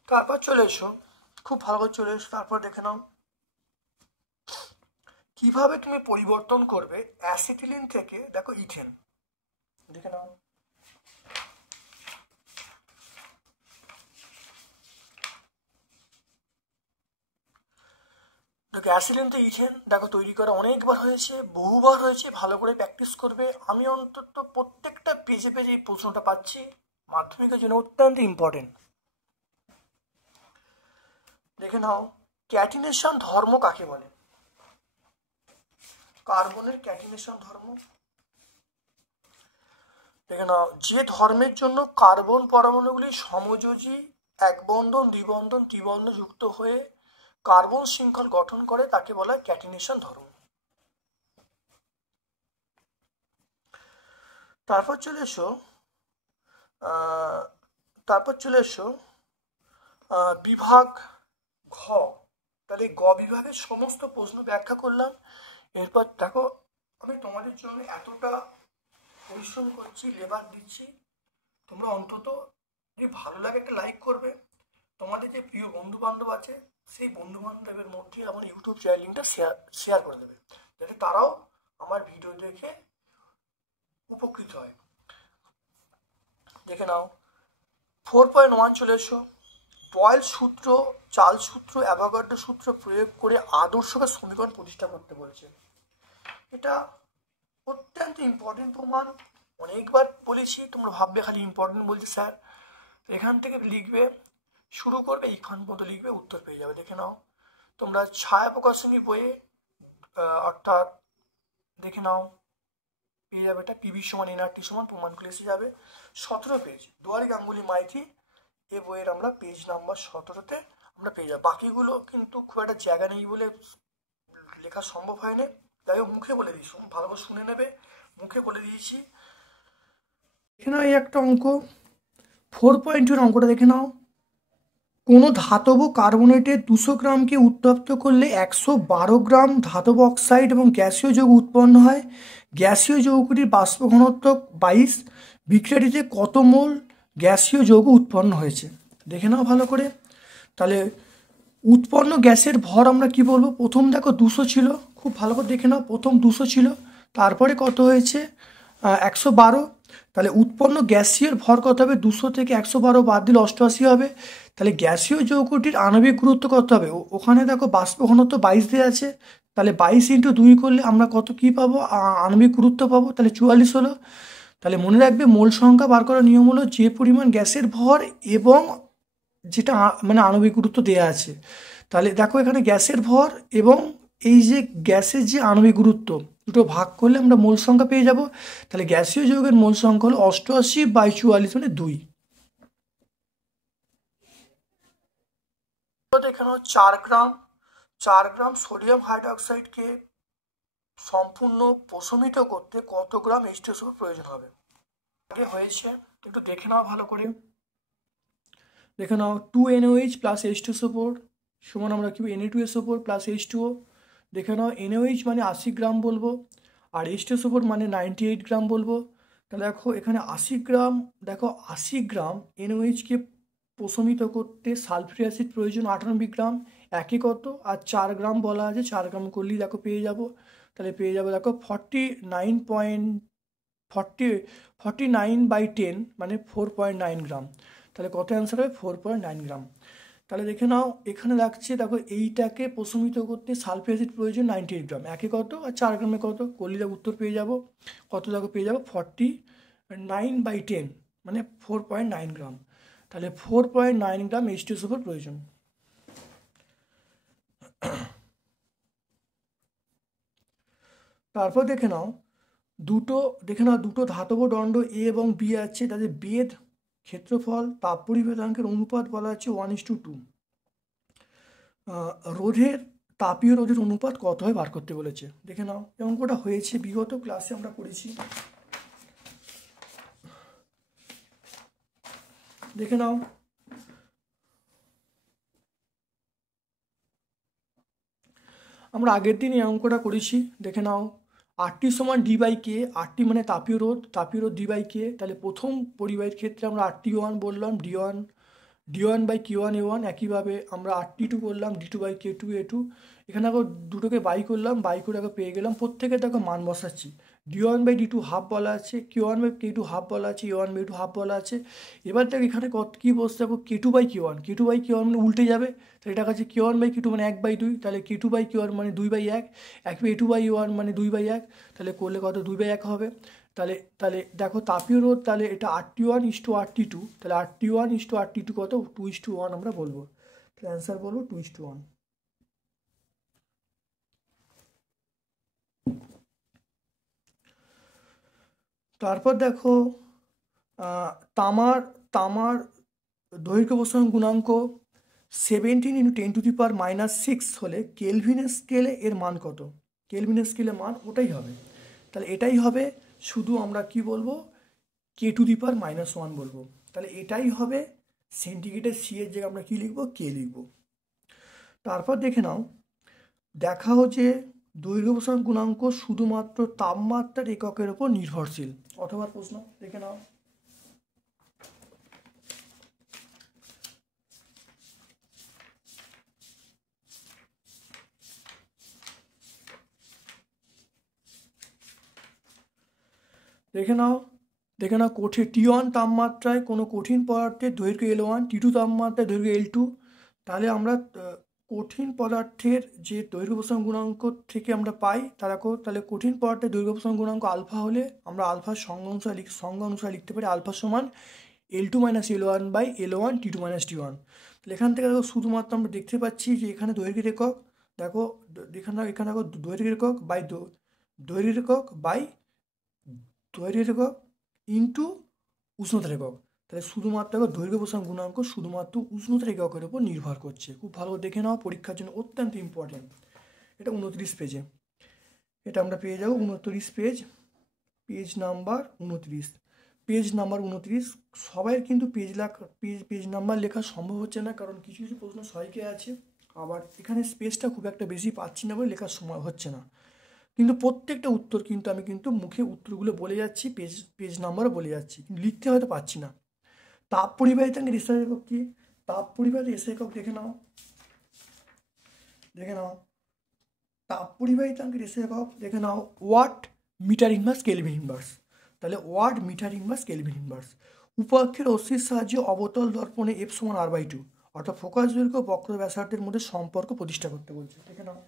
তারপর চলে এসো, খুব ভালো করে চলে এসো, তারপর দেখে নাও কিভাবে তুমি পরিবর্তন করবে অ্যাসিটিলিন থেকে, দেখো ইথেন, দেখে নাও। দেখো অ্যাসিটিলিন তো ইথেন, দেখো তৈরি করা অনেকবার হয়েছে, বহুবার হয়েছে, ভালো করে প্র্যাকটিস করবে। আমি অন্তত প্রত্যেকটা পেজে এই প্রশ্নটা পাচ্ছি, মাধ্যমিকের জন্য অত্যন্ত ইম্পর্টেন্ট। দেখে নাও ক্যাটিনেশন ধর্ম কাকে বলে? কার্বনের ক্যাটিনেশন ধর্ম, দেখে নাও যে ধর্মের জন্য কার্বন পরমাণুগুলি সমযোজী এক বন্ধন, দ্বিবন্ধন, ত্রিবন্ধন যুক্ত হয়ে কার্বন শৃঙ্খল গঠন করে তাকে বলা হয় ক্যাটিনেশন ধর্ম। তারপর চলে এসো বিভাগ ঘ, তাহলে গ বিভাগের সমস্ত প্রশ্ন ব্যাখ্যা করলাম। এরপর দেখো আমি তোমাদের জন্য এতটা পরিশ্রম করছি, লেবার দিচ্ছি, তোমরা অন্তত যদি ভালো লাগে একটা লাইক করবে, তোমাদের যে প্রিয় বন্ধু বান্ধব আছে সেই বন্ধু বান্ধবের মধ্যে আমার ইউটিউব চ্যানেল লিঙ্কটা শেয়ার করে দেবে, যাতে তারাও আমার ভিডিও দেখে উপকৃত হয়। দেখে নাও 4.1 চলে এসো, বয়েল সূত্র, চার্ল সূত্র, অ্যাভোগাড্রো সূত্র প্রয়োগ করে আদর্শকে সমীকরণ প্রতিষ্ঠা করতে বলেছে। এটা অত্যন্ত ইম্পর্টেন্ট প্রমাণ, অনেকবার বলেছি, তোমরা ভাববে খালি ইম্পর্টেন্ট বলছে স্যার। এখান থেকে লিখবে, শুরু করবে, এইখান পর্যন্ত লিখবে, উত্তর পেয়ে যাবে। দেখে নাও তোমরা ছায়া প্রকাশনী বইয়ে, অর্থাৎ দেখে নাও বেরিয়ে যাবে, এটা পিভি সমান এনআরটি সমান প্রমাণ করে এসে যাবে। 17 পেজ দুয়ারি গাঙ্গুলি মাইতি এ বইয়ের আমরা পেজ নাম্বার 17তে আমরা পেয়ে যাবো। বাকিগুলো কিন্তু খুব একটা জায়গা নেই বলে লেখা সম্ভব হয়নি, যাই হোক মুখে বলে দিয়েছি, ভালো করে শুনে নেবে, মুখে বলে দিয়েছি। দেখে নাও এই একটা অঙ্ক 4.2 অঙ্কটা দেখে নাও। কোনো ধাতব কার্বনেটে 200 গ্রামকে উত্তপ্ত করলে 112 গ্রাম ধাতব অক্সাইড এবং গ্যাসীয় যৌগ উৎপন্ন হয়। গ্যাসীয় যৌগটির বাষ্প ঘনত্ব 22, বিক্রিয়াটিতে কত মোল গ্যাসীয় যৌগ উৎপন্ন হয়েছে দেখে নাও ভালো করে। তাহলে উৎপন্ন গ্যাসের ভর আমরা কি বলবো, প্রথম দেখো 200 ছিল, খুব ভালো করে দেখে নাও, প্রথম 200 ছিল, তারপরে কত হয়েছে 112। তাহলে উৎপন্ন গ্যাসীয় ভর কত হবে, 200 থেকে 112 বাদ দিলে 88 হবে। তাহলে গ্যাসীয় যৌগটির আণবিক গুরুত্ব কত হবে, ওখানে দেখো বাষ্প ঘনত্ব 22 দেওয়া আছে, তাহলে 22 × 2 করলে আমরা কত কি পাবো, আণবিক গুরুত্ব পাবো, তাহলে 44 হলো। তাহলে মনে রাখবে মোল সংখ্যা বার করার নিয়ম হলো যে পরিমাণ গ্যাসের ভর এবং যেটা মানে আণবিক গুরুত্ব দেওয়া আছে। তাহলে দেখো এখানে গ্যাসের ভর এবং এই যে গ্যাসের যে আণবিক গুরুত্ব দুটো ভাগ করলে আমরা মোল সংখ্যা পেয়ে যাব। তাহলে গ্যাসীয় যৌগের মোল সংখ্যা হলো 88/44 মানে 2। এখানে 4 গ্রাম সোডিয়াম হাইড্রোক্সাইডকে সম্পূর্ণ প্রশমিত করতে কত গ্রাম H2SO প্রয়োজন হবে। আগে হয়েছে একটু দেখে নাও ভালো করে, দেখে নাও 2NaOH প্লাস H2SO4 সমান আমরা কি Na2SO4 প্লাস H2O। দেখে নাও NaOH মানে 80 গ্রাম বলবো আর H2SO4 মানে 98 গ্রাম বলবো। তাহলে দেখো এখানে 80 গ্রাম, দেখো 80 গ্রাম NaOH-কে প্রশমিত করতে সালফিউরিক অ্যাসিড প্রয়োজন 98 গ্রাম, একই কত আর 4 গ্রাম বলা আছে, 4 গ্রাম করলেই দেখো পেয়ে যাব। তাহলে পেয়ে যাবো দেখো 49/10 মানে 4.9 গ্রাম। তাহলে কত অ্যান্সার হবে 4.9 গ্রাম। তাহলে দেখে নাও এখানে রাখছে, দেখো এইটাকে প্রশমিত করতে সালফিউরিক অ্যাসিড প্রয়োজন 98 গ্রাম, একে কত আর 4 গ্রামে কত করলে উত্তর পেয়ে যাব, কত দেখো পেয়ে যাবো 49/10 মানে 4.9 গ্রাম। তাহলে 4.9 গ্রাম H2SO4 প্রয়োজন। তারপর দেখে নাও দুটো ধাতব দণ্ড A এবং B আছে, তাদের বেদ ক্ষেত্রফল তাপ পরিবেশনাঙ্কের অনুপাত বলা আছে 1:2। রোধের তাপীয় রোধের অনুপাত কত হয় বার করতে বলেছে। দেখে নাও এই অঙ্কটা হয়েছে বিগত ক্লাসে আমরা করেছি, দেখে নাও। আমরা আগের দিন এই অঙ্কটা করেছি, দেখে নাও RT সমান D/K, RT মানে তাপীয় রোধ D/K। তাহলে প্রথম পরিবাহীর ক্ষেত্রে আমরা RT1 বললাম, D1/K1A1, একইভাবে আমরা RT2 করলাম, D2/K2A2। এখানে দেখো দুটোকে বাই করলাম, বাই করে দেখো পেয়ে গেলাম, প্রত্যেকে দেখো মান বসাচ্ছি। D1/D2 হাফ বলা আছে, K1/K2 হাফ বলা আছে, A1/A2 হাফ বলা আছে। এবার দেখো এখানে কী বসতে হবে, K2/K1 মানে উল্টে যাবে, তাহলে এটা কাছে K1/K2 মানে 1/2, তাহলে K2/K1 মানে 2/1, একই A2/A1 মানে 2/1, তাহলে করলে কত 2/1 হবে। তাহলে দেখো তাপীয় রোধ, তাহলে এটা RT1:RT2, তাহলে RT1:RT2 কত 2:1 আমরা বলবো, তাহলে অ্যান্সার বলবো 2:1। তারপর দেখো তামার দৈর্ঘ্য প্রসারণ গুণাঙ্ক 17 × 10⁻⁻6 হলে কেলভিনের স্কেলে এর মান কত, কেলভিনের স্কেলে মান ওটাই হবে, তাহলে এটাই হবে, শুধু আমরা কি বলবো K⁻⁻1 বলবো, তাহলে এটাই হবে সেন্টিগ্রেডের C এর জায়গায় আমরা কি লিখবো, K লিখবো। তারপর দেখে নাও, দেখাও যে দৈর্ঘ্য প্রসারণ গুণাঙ্ক শুধুমাত্র তাপমাত্রার এককের উপর নির্ভরশীল, অথবা প্রশ্ন দেখে নাও। দেখে নাও T1 তাপমাত্রায় কোনো কঠিন পদার্থের দৈর্ঘ্য L1, T2 তাপমাত্রায় দৈর্ঘ্য L2। তাহলে আমরা কঠিন পদার্থের যে দৈর্ঘ্য প্রসারণ গুণাঙ্ক থেকে আমরা পাই, তাহলে কঠিন পদার্থের দৈর্ঘ্য প্রসারণ গুণাঙ্ক আলফা হলে আমরা আলফার সংজ্ঞা অনুসারে লিখতে পারি আলফা সমান L2 - L1/L1 T2 - T1। তাহলে এখান থেকে দেখো শুধুমাত্র আমরা দেখতে পাচ্ছি যে এখানে দৈর্ঘ্যের একক, এখানে দেখো দৈর্ঘ্যের একক বাই দৈর্ঘ্যের একক ইন্টু উষ্ণতার একক। তাহলে শুধুমাত্র দৈর্ঘ্য প্রসারণ গুণাঙ্ক শুধুমাত্র উষ্ণতার এককের উপর নির্ভর করছে। খুব ভালো দেখে নাও, পরীক্ষার জন্য অত্যন্ত ইম্পর্টেন্ট। এটা 29 পেজে, এটা আমরা পেয়ে যাবো 29 page, page number 29। Page number 29 সবাই কিন্তু পেজ নাম্বার লেখা সম্ভব হচ্ছে না, কারণ কিছু কিছু প্রশ্ন সবাইকে আছে, আবার এখানে স্পেসটা খুব একটা বেশি পাচ্ছি না বলে লেখার সময় হচ্ছে না। কিন্তু প্রত্যেকটা উত্তর কিন্তু আমি কিন্তু মুখে উত্তরগুলো বলে যাচ্ছি, পেজ নাম্বারও বলে যাচ্ছি, কিন্তু লিখতে হয়তো পাচ্ছি না। তাপ পরিবাহিতাঙ্কের এসআই একক কি? তাপ পরিবাহিত এসআই একক দেখে নাও, তাপ পরিবাহিতাঙ্কের এসআই একক দেখে নাও, watt metre inverse kelvin inverse. তাহলে watt metre inverse kelvin inverse. উপাক্ষের অস্থির সাহায্যে অবতল দর্পণে F = R/2, অর্থাৎ ফোকাস দৈর্ঘ্য বক্র ব্যাসার্ধের মধ্যে সম্পর্ক প্রতিষ্ঠা করতে বলছে। দেখে নাও,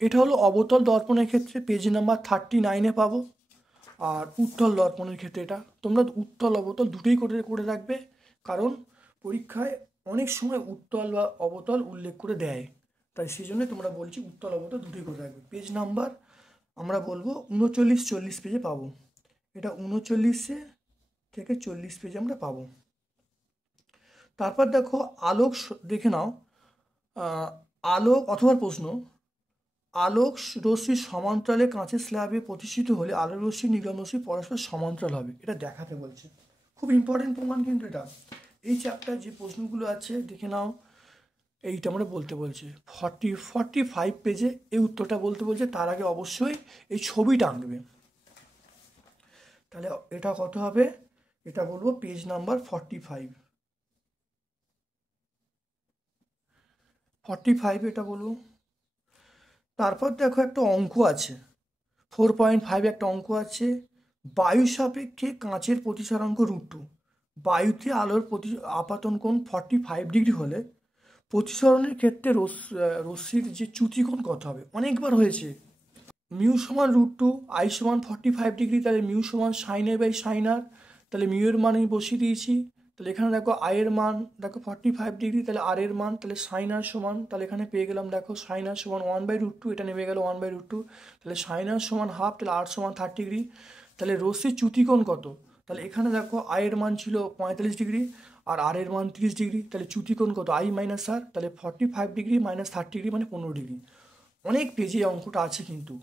এটা হলো অবতল দর্পণের ক্ষেত্রে পেজ নাম্বার 39-এ পাবো। আর উত্তল দর্পণের ক্ষেত্রে এটা তোমরা উত্তল অবতল দুটোই করে রাখবে, কারণ পরীক্ষায় অনেক সময় উত্তল বা অবতল উল্লেখ করে দেয়, তাই সেই জন্য তোমরা বলছি উত্তল অবতল দুটোই করে রাখবে। পেজ নাম্বার আমরা বলবো 39-40 পেজে পাবো। এটা 39 থেকে 40 পেজে আমরা পাবো। তারপর দেখো আলোক, দেখে নাও, আলোক অথবা প্রশ্ন, আলোক রশ্মি সমান্তরালে কাঁচের স্ল্যাবে প্রতিষ্ঠিত হলে আলোক রশ্মি নির্গম রশ্মি পরস্পর সমান্তরাল হবে, এটা দেখাতে বলছে। খুব ইম্পর্টেন্ট প্রমাণ কিন্তু এটা। এই চ্যাপ্টার যে প্রশ্নগুলো আছে দেখে নাও, এইটা আমরা বলতে বলছে 45 পেজে এই উত্তরটা বলতে বলছে। তার আগে অবশ্যই এই ছবিটা আঁকবে। তাহলে এটা কত হবে? এটা বলবো পেজ নাম্বার 45 এটা বলবো। তারপর দেখো একটা অঙ্ক আছে, 4.5 একটা অঙ্ক আছে, বায়ু সাপেক্ষে কাঁচের প্রতিসরাঙ্ক √2। বায়ুতে আলোর আপাতন কোণ 45 ডিগ্রি হলে প্রতিসরণের ক্ষেত্রে রশ্মির যে চ্যুতিকোণ কত হবে? অনেকবার হয়েছে। মিউ সমান √2, আই সমান 45 ডিগ্রি, তাহলে মিউ সমান sin A/sin R। তাহলে মিউ এর মান আমি বসিয়ে দিয়েছি। তাহলে এখানে দেখো আই এর মান দেখো 45 ডিগ্রি, তাহলে আর এর মান তাহলে sin R সমান, তাহলে এখানে পেয়ে গেলাম দেখো sin R সমান 1/√2, এটা নেমে গেল 1/√2, তাহলে sin R সমান হাফ, তাহলে R সমান 30 ডিগ্রি। তাহলে রশ্মির চ্যুতিকোণ কত? তাহলে এখানে দেখো আই এর মান ছিল 45 ডিগ্রি আর আর এর মান 30 ডিগ্রি, তাহলে চ্যুতিকোণ কত? I - R, তাহলে 45 ডিগ্রি - 30 ডিগ্রি মানে 15 ডিগ্রি। অনেক পেজে অঙ্কটা আছে কিন্তু,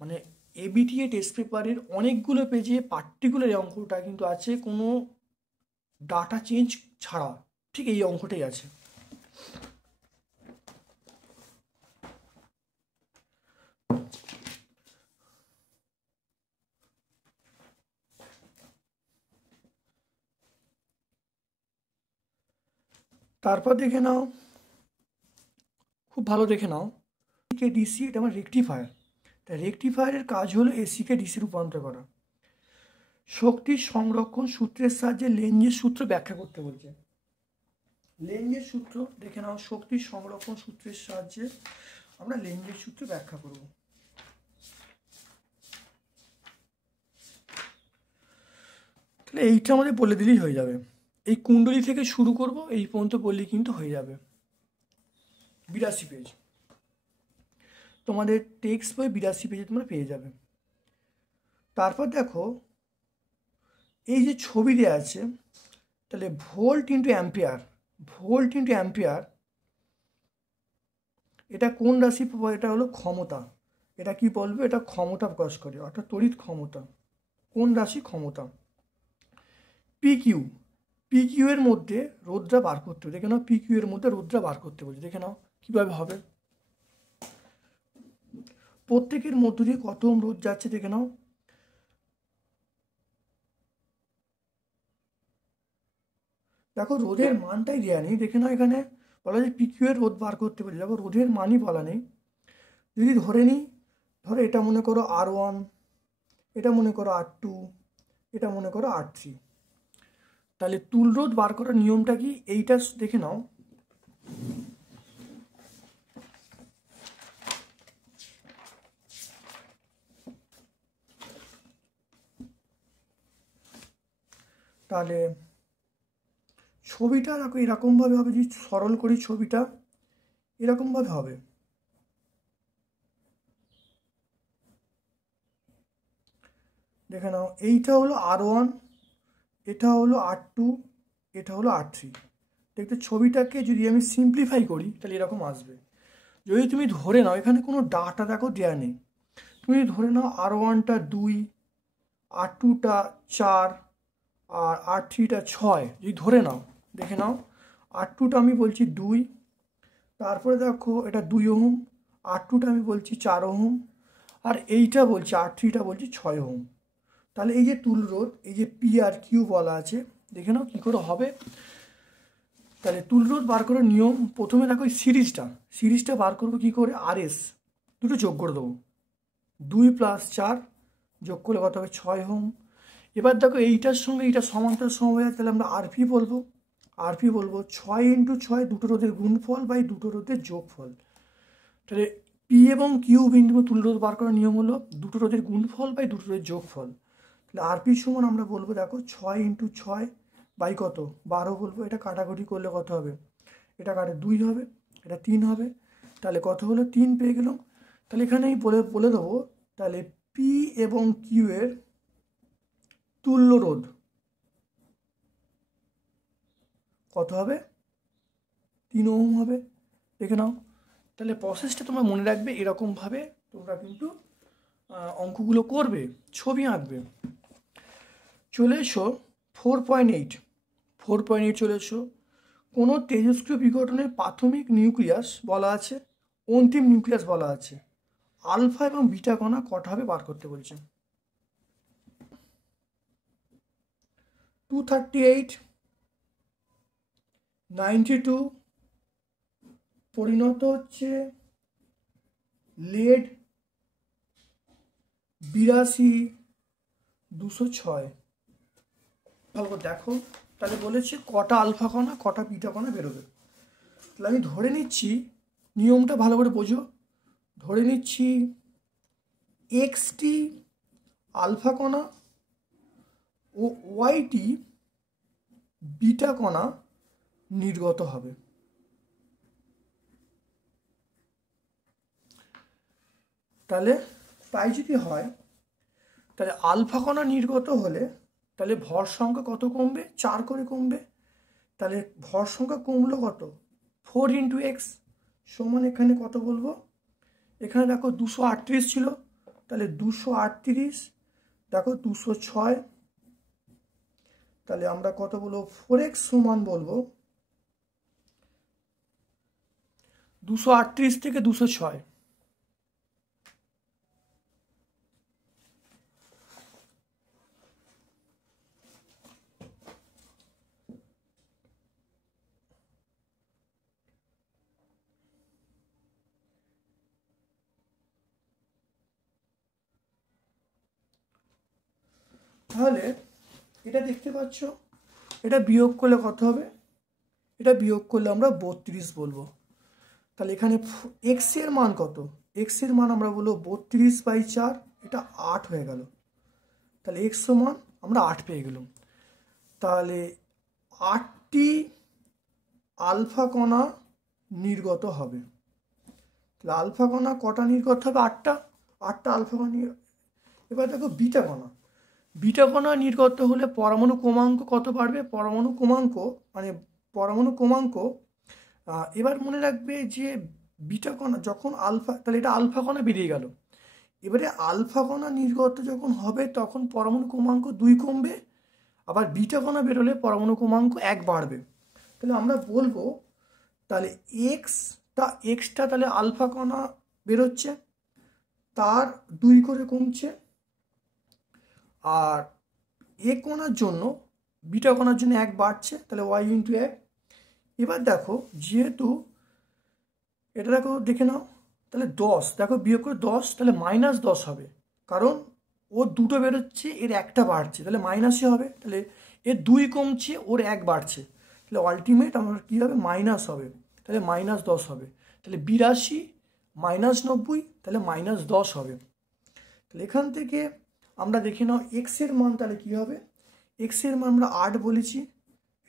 মানে ABTA টেস্ট পেপারের অনেকগুলো পেজে পার্টিকুলার এই অঙ্কটা কিন্তু আছে, কোনো ডাটা চেঞ্জ ছাড়া ঠিক এই অঙ্কটাই আছে। তারপর দেখে নাও, খুব ভালো দেখে নাও, এসিকে ডিসি, এটা আমার রেকটিফায়ার। তাই রেকটিফায়ারের কাজ হলো এসিকে ডিসি রূপান্তর করা। শক্তি সংরক্ষণ সূত্রের সাহায্যে লেঞ্জের সূত্র ব্যাখ্যা করতে বলছে। লেঞ্জের সূত্র দেখে নাও, শক্তি সংরক্ষণ সূত্রের সাহায্যে আমরা লেঞ্জের সূত্র ব্যাখ্যা করব। তাহলে এইটা আমাদের বলে দিলেই হয়ে যাবে। এই কুণ্ডলী থেকে শুরু করব, এই পর্যন্ত বললেই কিন্তু হয়ে যাবে। 82 পেজ, তোমাদের টেক্সট বই 82 পেজে তোমরা পেয়ে যাবে। তারপর দেখো এই যে ছবি দেওয়া আছে, তাহলে ভোল্ট ইন্টু অ্যাম্পিয়ার, এটা কোন রাশি? এটা হলো ক্ষমতা। এটা কি বলবে? এটা ক্ষমতা প্রকাশ করে, অর্থাৎ তড়িৎ ক্ষমতা। কোন রাশি? ক্ষমতা। পিকিউ এর মধ্যে রোধটা বার করতে হবে। দেখে নাও, পিকিউ এর মধ্যে রোধটা বার করতে বলছে। দেখে নাও কিভাবে হবে। প্রত্যেকের মধ্য দিয়ে কত ওহম রোধ যাচ্ছে দেখে নাও। দেখো রোধের মানটাই দেওয়া নেই, দেখে নাও এখানে বলা যায় পিকিউ এর রোধ বার করতে বলছে। দেখো রোধের মানই বলা নেই। যদি ধরে নিই, ধরো এটা মনে করো R1, এটা মনে করো R2, এটা মনে করো R3, তাহলে তুল রোধ বার করার নিয়মটা কি? এইটা দেখে নাও, তাহলে ছবিটা দেখো এরকমভাবে হবে, যদি সরল করি ছবিটা এরকমভাবে হবে। দেখে নাও, এইটা হলো R1, এটা হলো R2, এটা হলো R3। দেখতে ছবিটাকে যদি আমি সিম্পলিফাই করি তাহলে এরকম আসবে। যদি তুমি ধরে নাও এখানে কোনো ডাটা দেখো দেওয়া নেই, তুমি ধরে নাও R1টা 2, R2টা 4 আর R3টা 6 যদি ধরে নাও, দেখে নাও R2টা আমি বলছি 2, তারপরে দেখো এটা 2 ওহম, R2টা আমি বলছি 4 ওহম, আর এইটা বলছি R3টা বলছি 6 ওহম। তাহলে এই যে তুল রোধ, এই যে পি আর কিউ বলা আছে, দেখে নাও কী করে হবে। তাহলে তুল রোধ বার করার নিয়ম, প্রথমে দেখো এই সিরিজটা বার করবো কী করে, RS দুটো যোগ করে দেবো, 2 + 4 যোগ করলে কত হবে 6 ওহম। এবার দেখো এইটার সঙ্গে এইটা সমান্তর সময়, তাহলে আমরা আরপি বলবো 6 × 6 দুটো রোধের গুণফল বাই দুটো রোধের যোগফল। তাহলে পি এবং কিউ বিন্দু তুল রোধ বার করার নিয়ম হলো দুটো রোধের গুণফল বাই দুটো রোধের যোগফল। তাহলে আরপি সমান আমরা বলবো দেখো 6 × 6 বাই কত 12 বলবো, এটা কাটাকুটি করলে কত হবে, এটা কাটে 2 হবে, এটা 3 হবে, তাহলে কত হলো 3 পেয়ে গেলাম। তাহলে এখানে আমি বলে দেবো, তাহলে পি এবং কিউ এর তুল্য রোধ কত হবে, 3 ওহম হবে। দেখে নাও, তাহলে প্রসেসটা তোমরা মনে রাখবে, এরকমভাবে তোমরা কিন্তু অঙ্কগুলো করবে, ছবি আঁকবে। চলে এসো 4.8 চলে এসো। কোনো তেজস্ক্রিয় বিঘটনের প্রাথমিক নিউক্লিয়াস বলা আছে, অন্তিম নিউক্লিয়াস বলা আছে, আলফা এবং বিটা কণা কটা হবে বার করতে বলছে। 238, 92 পরিণত হচ্ছে লেড, 82, 206। ভালো করে দেখো, তাহলে বলেছে কটা আলফা কণা কটা বিটা কণা বেরোবে। তাহলে আমি ধরে নিচ্ছি, নিয়মটা ভালো করে বোঝো, ধরে নিচ্ছি এক্সটি আলফা কণা ও ওয়াইটি বিটা কণা নির্গত হবে। তাহলে তাই যদি হয়, তাহলে আলফা কণা নির্গত হলে তাহলে ভর সংখ্যা কত কমবে, 4 করে কমবে। তাহলে ভর সংখ্যা কমলো কত, 4 × x সমান এখানে কত বলবো, এখানে দেখো 238 ছিল, তাহলে 238, দেখো 206, তাহলে আমরা কত বলবো 4x সমান বলবো 238 থেকে 206। তাহলে এটা দেখতে পাচ্ছ, এটা বিয়োগ করলে কত হবে, এটা বিয়োগ করলে আমরা 32 বলবো। তাহলে এখানে এক্স এর মান কত, এক্স এর মান আমরা বলবো 32/4, এটা 8 হয়ে গেল। তাহলে এক্স সমান আমরা 8 পেয়ে গেলাম। তাহলে 8টি আলফা কণা নির্গত হবে। তাহলে আলফা কণা কটা নির্গত হবে, 8টা আলফা কণা। এবার দেখো বিটা কণা নির্গত হলে পরমাণু ক্রমাঙ্ক কত বাড়বে, পরমাণু ক্রমাঙ্ক এবার মনে রাখবে যে বিটা কণা যখন আলফা, তাহলে এটা আলফা কণা বেরিয়ে গেল। এবারে আলফা কণা নির্গত যখন হবে তখন পরমাণু ক্রমাঙ্ক 2 কমবে, আবার বিটা কণা বেরোলে পরমাণু ক্রমাঙ্ক 1 বাড়বে। তাহলে আমরা বলবো, তাহলে এক্সটা তাহলে আলফা কণা বেরোচ্ছে, তার 2 করে কমছে, আর এ কণার জন্য বিটা কণার জন্য 1 বাড়ছে, তাহলে y × 1। এবার দেখো যেহেতু এটা দেখে নাও, তাহলে 10 দেখো বিয়োগ করে 10, তাহলে -10 হবে, কারণ ওর 2টো বেরোচ্ছে, এর 1টা বাড়ছে, তাহলে মাইনাসই হবে। তাহলে এর 2 কমছে, ওর 1 বাড়ছে, তাহলে আলটিমেট আমার কী হবে, মাইনাস হবে, তাহলে -10 হবে। তাহলে 82 -90, তাহলে -10 হবে। তাহলে এখান থেকে আমরা দেখে নাও এক্স এর মান তাহলে কী হবে, এক্স এর মান আমরা 8 বলেছি,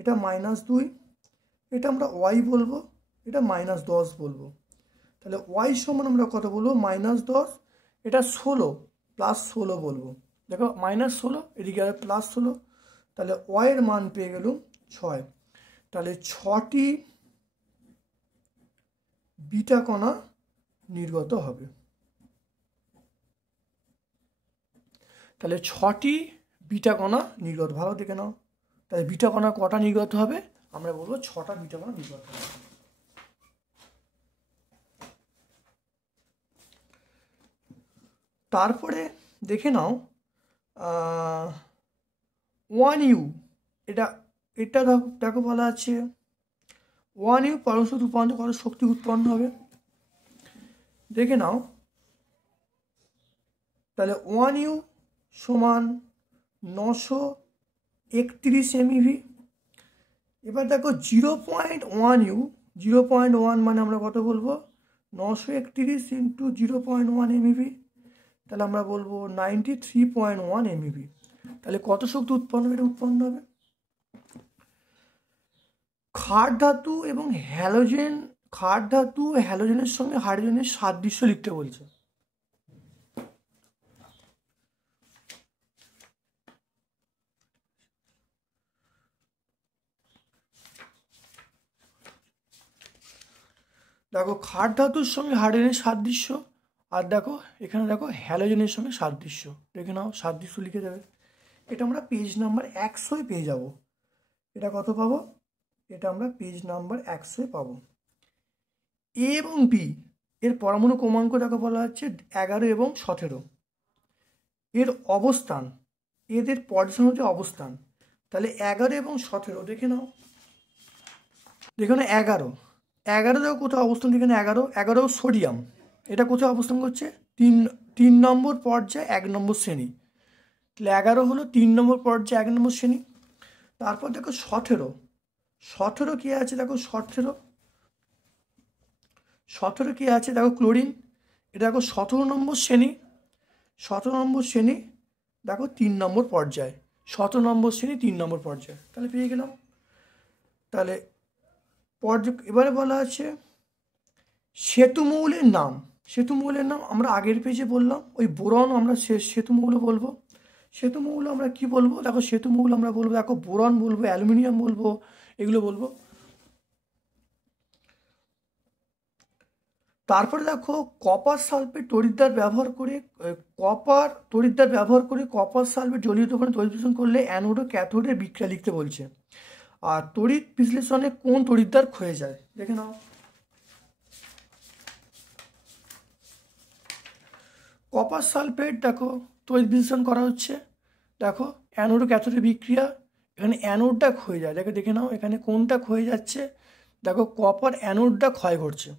এটা -2, এটা আমরা ওয়াই বলবো, এটা -10 বলবো। তাহলে ওয়াই সমান আমরা কত বলবো, -10, এটা 16 +16 বলবো। দেখো -16 এদিকে আর +16, তাহলে ওয়াইয়ের মান পেয়ে গেলাম 6। তাহলে 6টি বিটা কণা নির্গত হবে। তাহলে 6টি বিটা কণা নির্গত, ভালো দেখে নাও। তাহলে বিটা কণা কটা নির্গত হবে, আমরা বলবো 6টা বিটা কণা নির্গত হবে। তারপরে দেখে নাও 1U, এটা দেখো বলা আছে 1U পরমাণু রূপান্তর করে শক্তি উৎপন্ন হবে। দেখে নাও, তাহলে 1U সমান 931 MeV। এবার দেখো 0.1U, 0.1 মানে আমরা কত বলবো, 931 × 0.1 MeV, তাহলে আমরা বলবো 93.1 MeV। তাহলে কত শক্তি উৎপন্ন হবে। ক্ষার ধাতু এবং হ্যালোজেনের সঙ্গে হাইড্রোজেনের সাদৃশ্য লিখতে বলছে। দেখো ক্ষার ধাতুর সঙ্গে হাইড্রোজেনের সাদৃশ্য, আর দেখো এখানে দেখো হ্যালোজেনের সঙ্গে সাদৃশ্য, দেখে নাও সাদৃশ্য লিখে দেবে। এটা আমরা পেজ নাম্বার 100 পেয়ে যাব। এটা কত পাবো, এটা আমরা পেজ নাম্বার 100 পাবো। এ এবং বি এর পরমাণু ক্রমাঙ্ক দেখো বলা হচ্ছে 11 এবং 17। এর অবস্থান, এদের পর্যায় হচ্ছে অবস্থান, তাহলে 11 এবং 17 দেখে নাও। দেখো না 11 দেখো কোথাও অবস্থান, দেখে 11 সোডিয়াম, এটা কোথায় অবস্থান করছে, 3 নম্বর পর্যায়ে 1 নম্বর শ্রেণী। তাহলে 11 হলো 3 নম্বর পর্যায়ে 1 নম্বর শ্রেণী। তারপর দেখো 17 কি আছে, দেখো 17 কি আছে, দেখো ক্লোরিন, এটা দেখো 17 নম্বর শ্রেণী, 17 নম্বর শ্রেণী, দেখো 3 নম্বর পর্যায়ে, 17 নম্বর শ্রেণী 3 নম্বর পর্যায়ে, তাহলে পেয়ে গেলাম। তাহলে এবারে বলা আছে সেতুমৌলের নাম। আমরা আগের পেজে বললাম, ওই বোরন আমরা সেতুমৌল বলবো। সেতুমৌল আমরা কি বলবো, দেখো সেতুমৌল আমরা বলবো, দেখো বোরন বলবো, অ্যালুমিনিয়াম বলবো, এগুলো বলবো। তারপরে দেখো কপার সালফেট তড়িৎদ্বার ব্যবহার করে কপার সালফেট জলীয় দ্রবণে তড়িৎ বিশ্লেষণ করলে অ্যানোড ও ক্যাথোডের বিক্রিয়া লিখতে বলছে। আর তড়িৎ বিশ্লেষণে কোন তড়িৎদ্বার ক্ষয়ে যায়, দেখে নাও। কপার সালফেট দেখো তড়িৎ বিশ্লেষণ করা হচ্ছে, দেখো অ্যানোড ও ক্যাথোডের বিক্রিয়া, এখানে অ্যানোডটা ক্ষয়ে যায়, দেখে নাও এখানে কোনটা ক্ষয়ে যাচ্ছে, দেখো কপার অ্যানোডটা ক্ষয় করছে।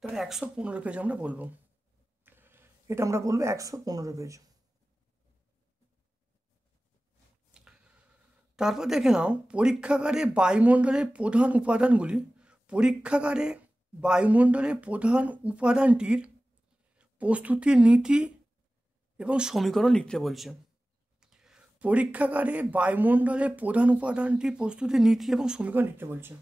তাহলে 115 পেজ আমরা বলবো, এটা আমরা বলবো 115 পেজ। তারপর দেখে নাও পরীক্ষাগারে বায়ুমণ্ডলের প্রধান উপাদানটির প্রস্তুতির নীতি এবং সমীকরণ লিখতে বলছে। পরীক্ষাগারে বায়ুমণ্ডলের প্রধান উপাদানটির প্রস্তুতির নীতি এবং সমীকরণ লিখতে বলছে।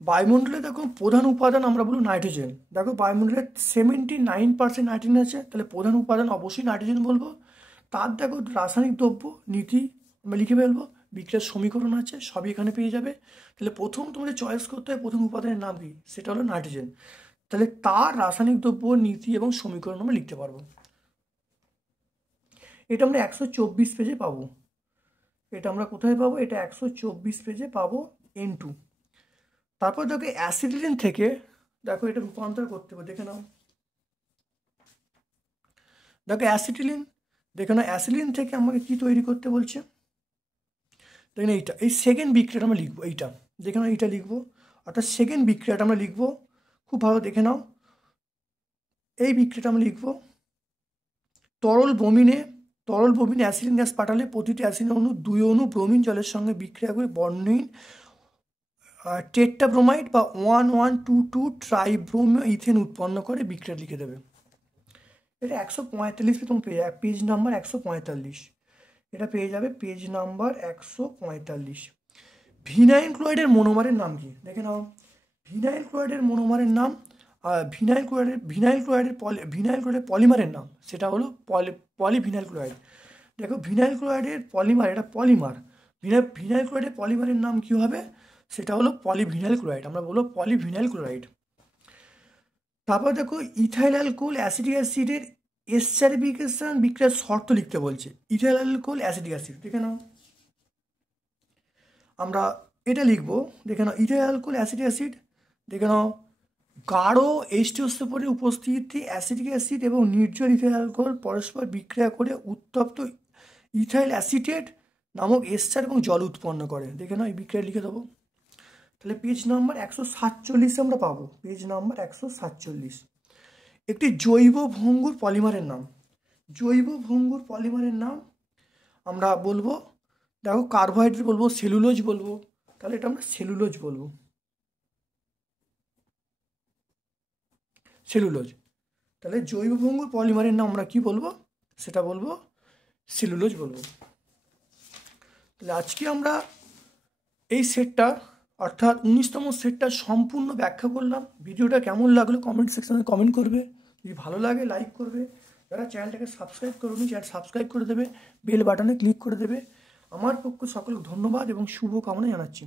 বায়ুমণ্ডলে দেখো প্রধান উপাদান আমরা বলবো নাইট্রোজেন। দেখো বায়ুমণ্ডলে 79% নাইট্রোজেন আছে, তাহলে প্রধান উপাদান অবশ্যই নাইট্রোজেন বলবো। তার দেখো রাসায়নিক দ্রব্য নীতি আমরা লিখে ফেলবো, বিক্রিয়ার সমীকরণ আছে, সবই এখানে পেয়ে যাবে। তাহলে প্রথম তোমাদের চয়েস করতে হয় প্রথম উপাদানের নাম কি, সেটা হলো নাইট্রোজেন। তাহলে তার রাসায়নিক দ্রব্য নীতি এবং সমীকরণ আমরা লিখতে পারবো। এটা আমরা 124 পেজে পাবো। এটা আমরা কোথায় পাবো, এটা 124 পেজে পাবো, N2। তারপর দেখো অ্যাসিটিলিন থেকে, দেখো এটা রূপান্তর করতে হবে, দেখে নাও। দেখো অ্যাসিটিলিন থেকে আমাকে কি তৈরি করতে বলছে, দেখেন এইটা, এই সেকেন্ড বিক্রিয়াটা আমরা লিখবো, এইটা দেখে নাও, এইটা লিখবো, অর্থাৎ সেকেন্ড বিক্রিয়াটা আমরা লিখবো, খুব ভালো দেখে নাও। এই বিক্রিয়াটা আমরা লিখবো, তরল বমিনে অ্যাসিলিন গ্যাস পাঠালে প্রতিটি অ্যাসিলিন অণু 2 অণু ব্রোমিন জলের সঙ্গে বিক্রিয়া করে বর্ণহীন টেট্রাব্রোমাইড বা 1122 ট্রাইব্রোমো ইথেন উৎপন্ন করে, বিক্রিয়া লিখে দেবে। এটা 145 তুমি পেয়ে যাবে, পেজ নাম্বার 145, এটা পেয়ে যাবে পেজ নাম্বার 145। ভিনাইল ক্লোরাইডের মনোমারের নাম কি দেখে নাও। ভিনাইল ক্লোরাইডের মনোমারের নাম, ভিনাইল ক্লোরাইডের পলিমারের নাম সেটা হলো পলিভিনাইল ক্লোরাইড। দেখো ভিনাইল ক্লোরাইডের পলিমার, এটা পলিমার, ভিনাইল ক্লোরাইডের পলিমারের নাম কী হবে, সেটা হলো পলিভিনাইল ক্লোরাইড, আমরা বলবো পলিভিনাইল ক্লোরাইড। তারপর দেখো ইথাইল অ্যালকোহল অ্যাসিটিক অ্যাসিডের এস্টারিফিকেশন বিক্রিয়ার শর্ত লিখতে বলছে। ইথাইল অ্যালকোহল অ্যাসিটিক অ্যাসিড দেখে নাও, আমরা এটা লিখবো, দেখে নাও ইথাইল অ্যালকোহল অ্যাসিটিক অ্যাসিড, দেখে নাও গাঢ় H2SO4 উপস্থিতি অ্যাসিটিক অ্যাসিড এবং নির্জল ইথাইল অ্যালকোহল পরস্পর বিক্রিয়া করে উত্তপ্ত ইথাইল অ্যাসিটেট নামক এস্টার এবং জল উৎপন্ন করে। দেখে নাও এই বিক্রিয়া লিখে দেবো। তাহলে পেজ নাম্বার 147 আমরা পাবো, পেজ নাম্বার 147। একটি জৈব ভঙ্গুর পলিমারের নাম, জৈব ভঙ্গুর পলিমারের নাম আমরা বলবো, দেখো কার্বোহাইড্রেট বলবো, সেলুলোজ বলবো, তাহলে এটা আমরা সেলুলোজ বলবো, সেলুলোজ। তাহলে জৈব ভঙ্গুর পলিমারের নাম আমরা কি বলবো, সেটা বলবো সেলুলোজ বলবো। তাহলে আজকে আমরা এই সেটটা অর্থাৎ 19তম সেটটা সম্পূর্ণ ব্যাখ্যা করলাম। ভিডিওটা কেমন লাগলো কমেন্ট সেকশনে কমেন্ট করবে, যদি ভালো লাগে লাইক করবে, যারা চ্যানেলটাকে সাবস্ক্রাইব করুন চ্যানেল সাবস্ক্রাইব করে দেবে, বেল বাটনে ক্লিক করে দেবে। আমার পক্ষে সকলকে ধন্যবাদ এবং শুভ কামনা জানাচ্ছি।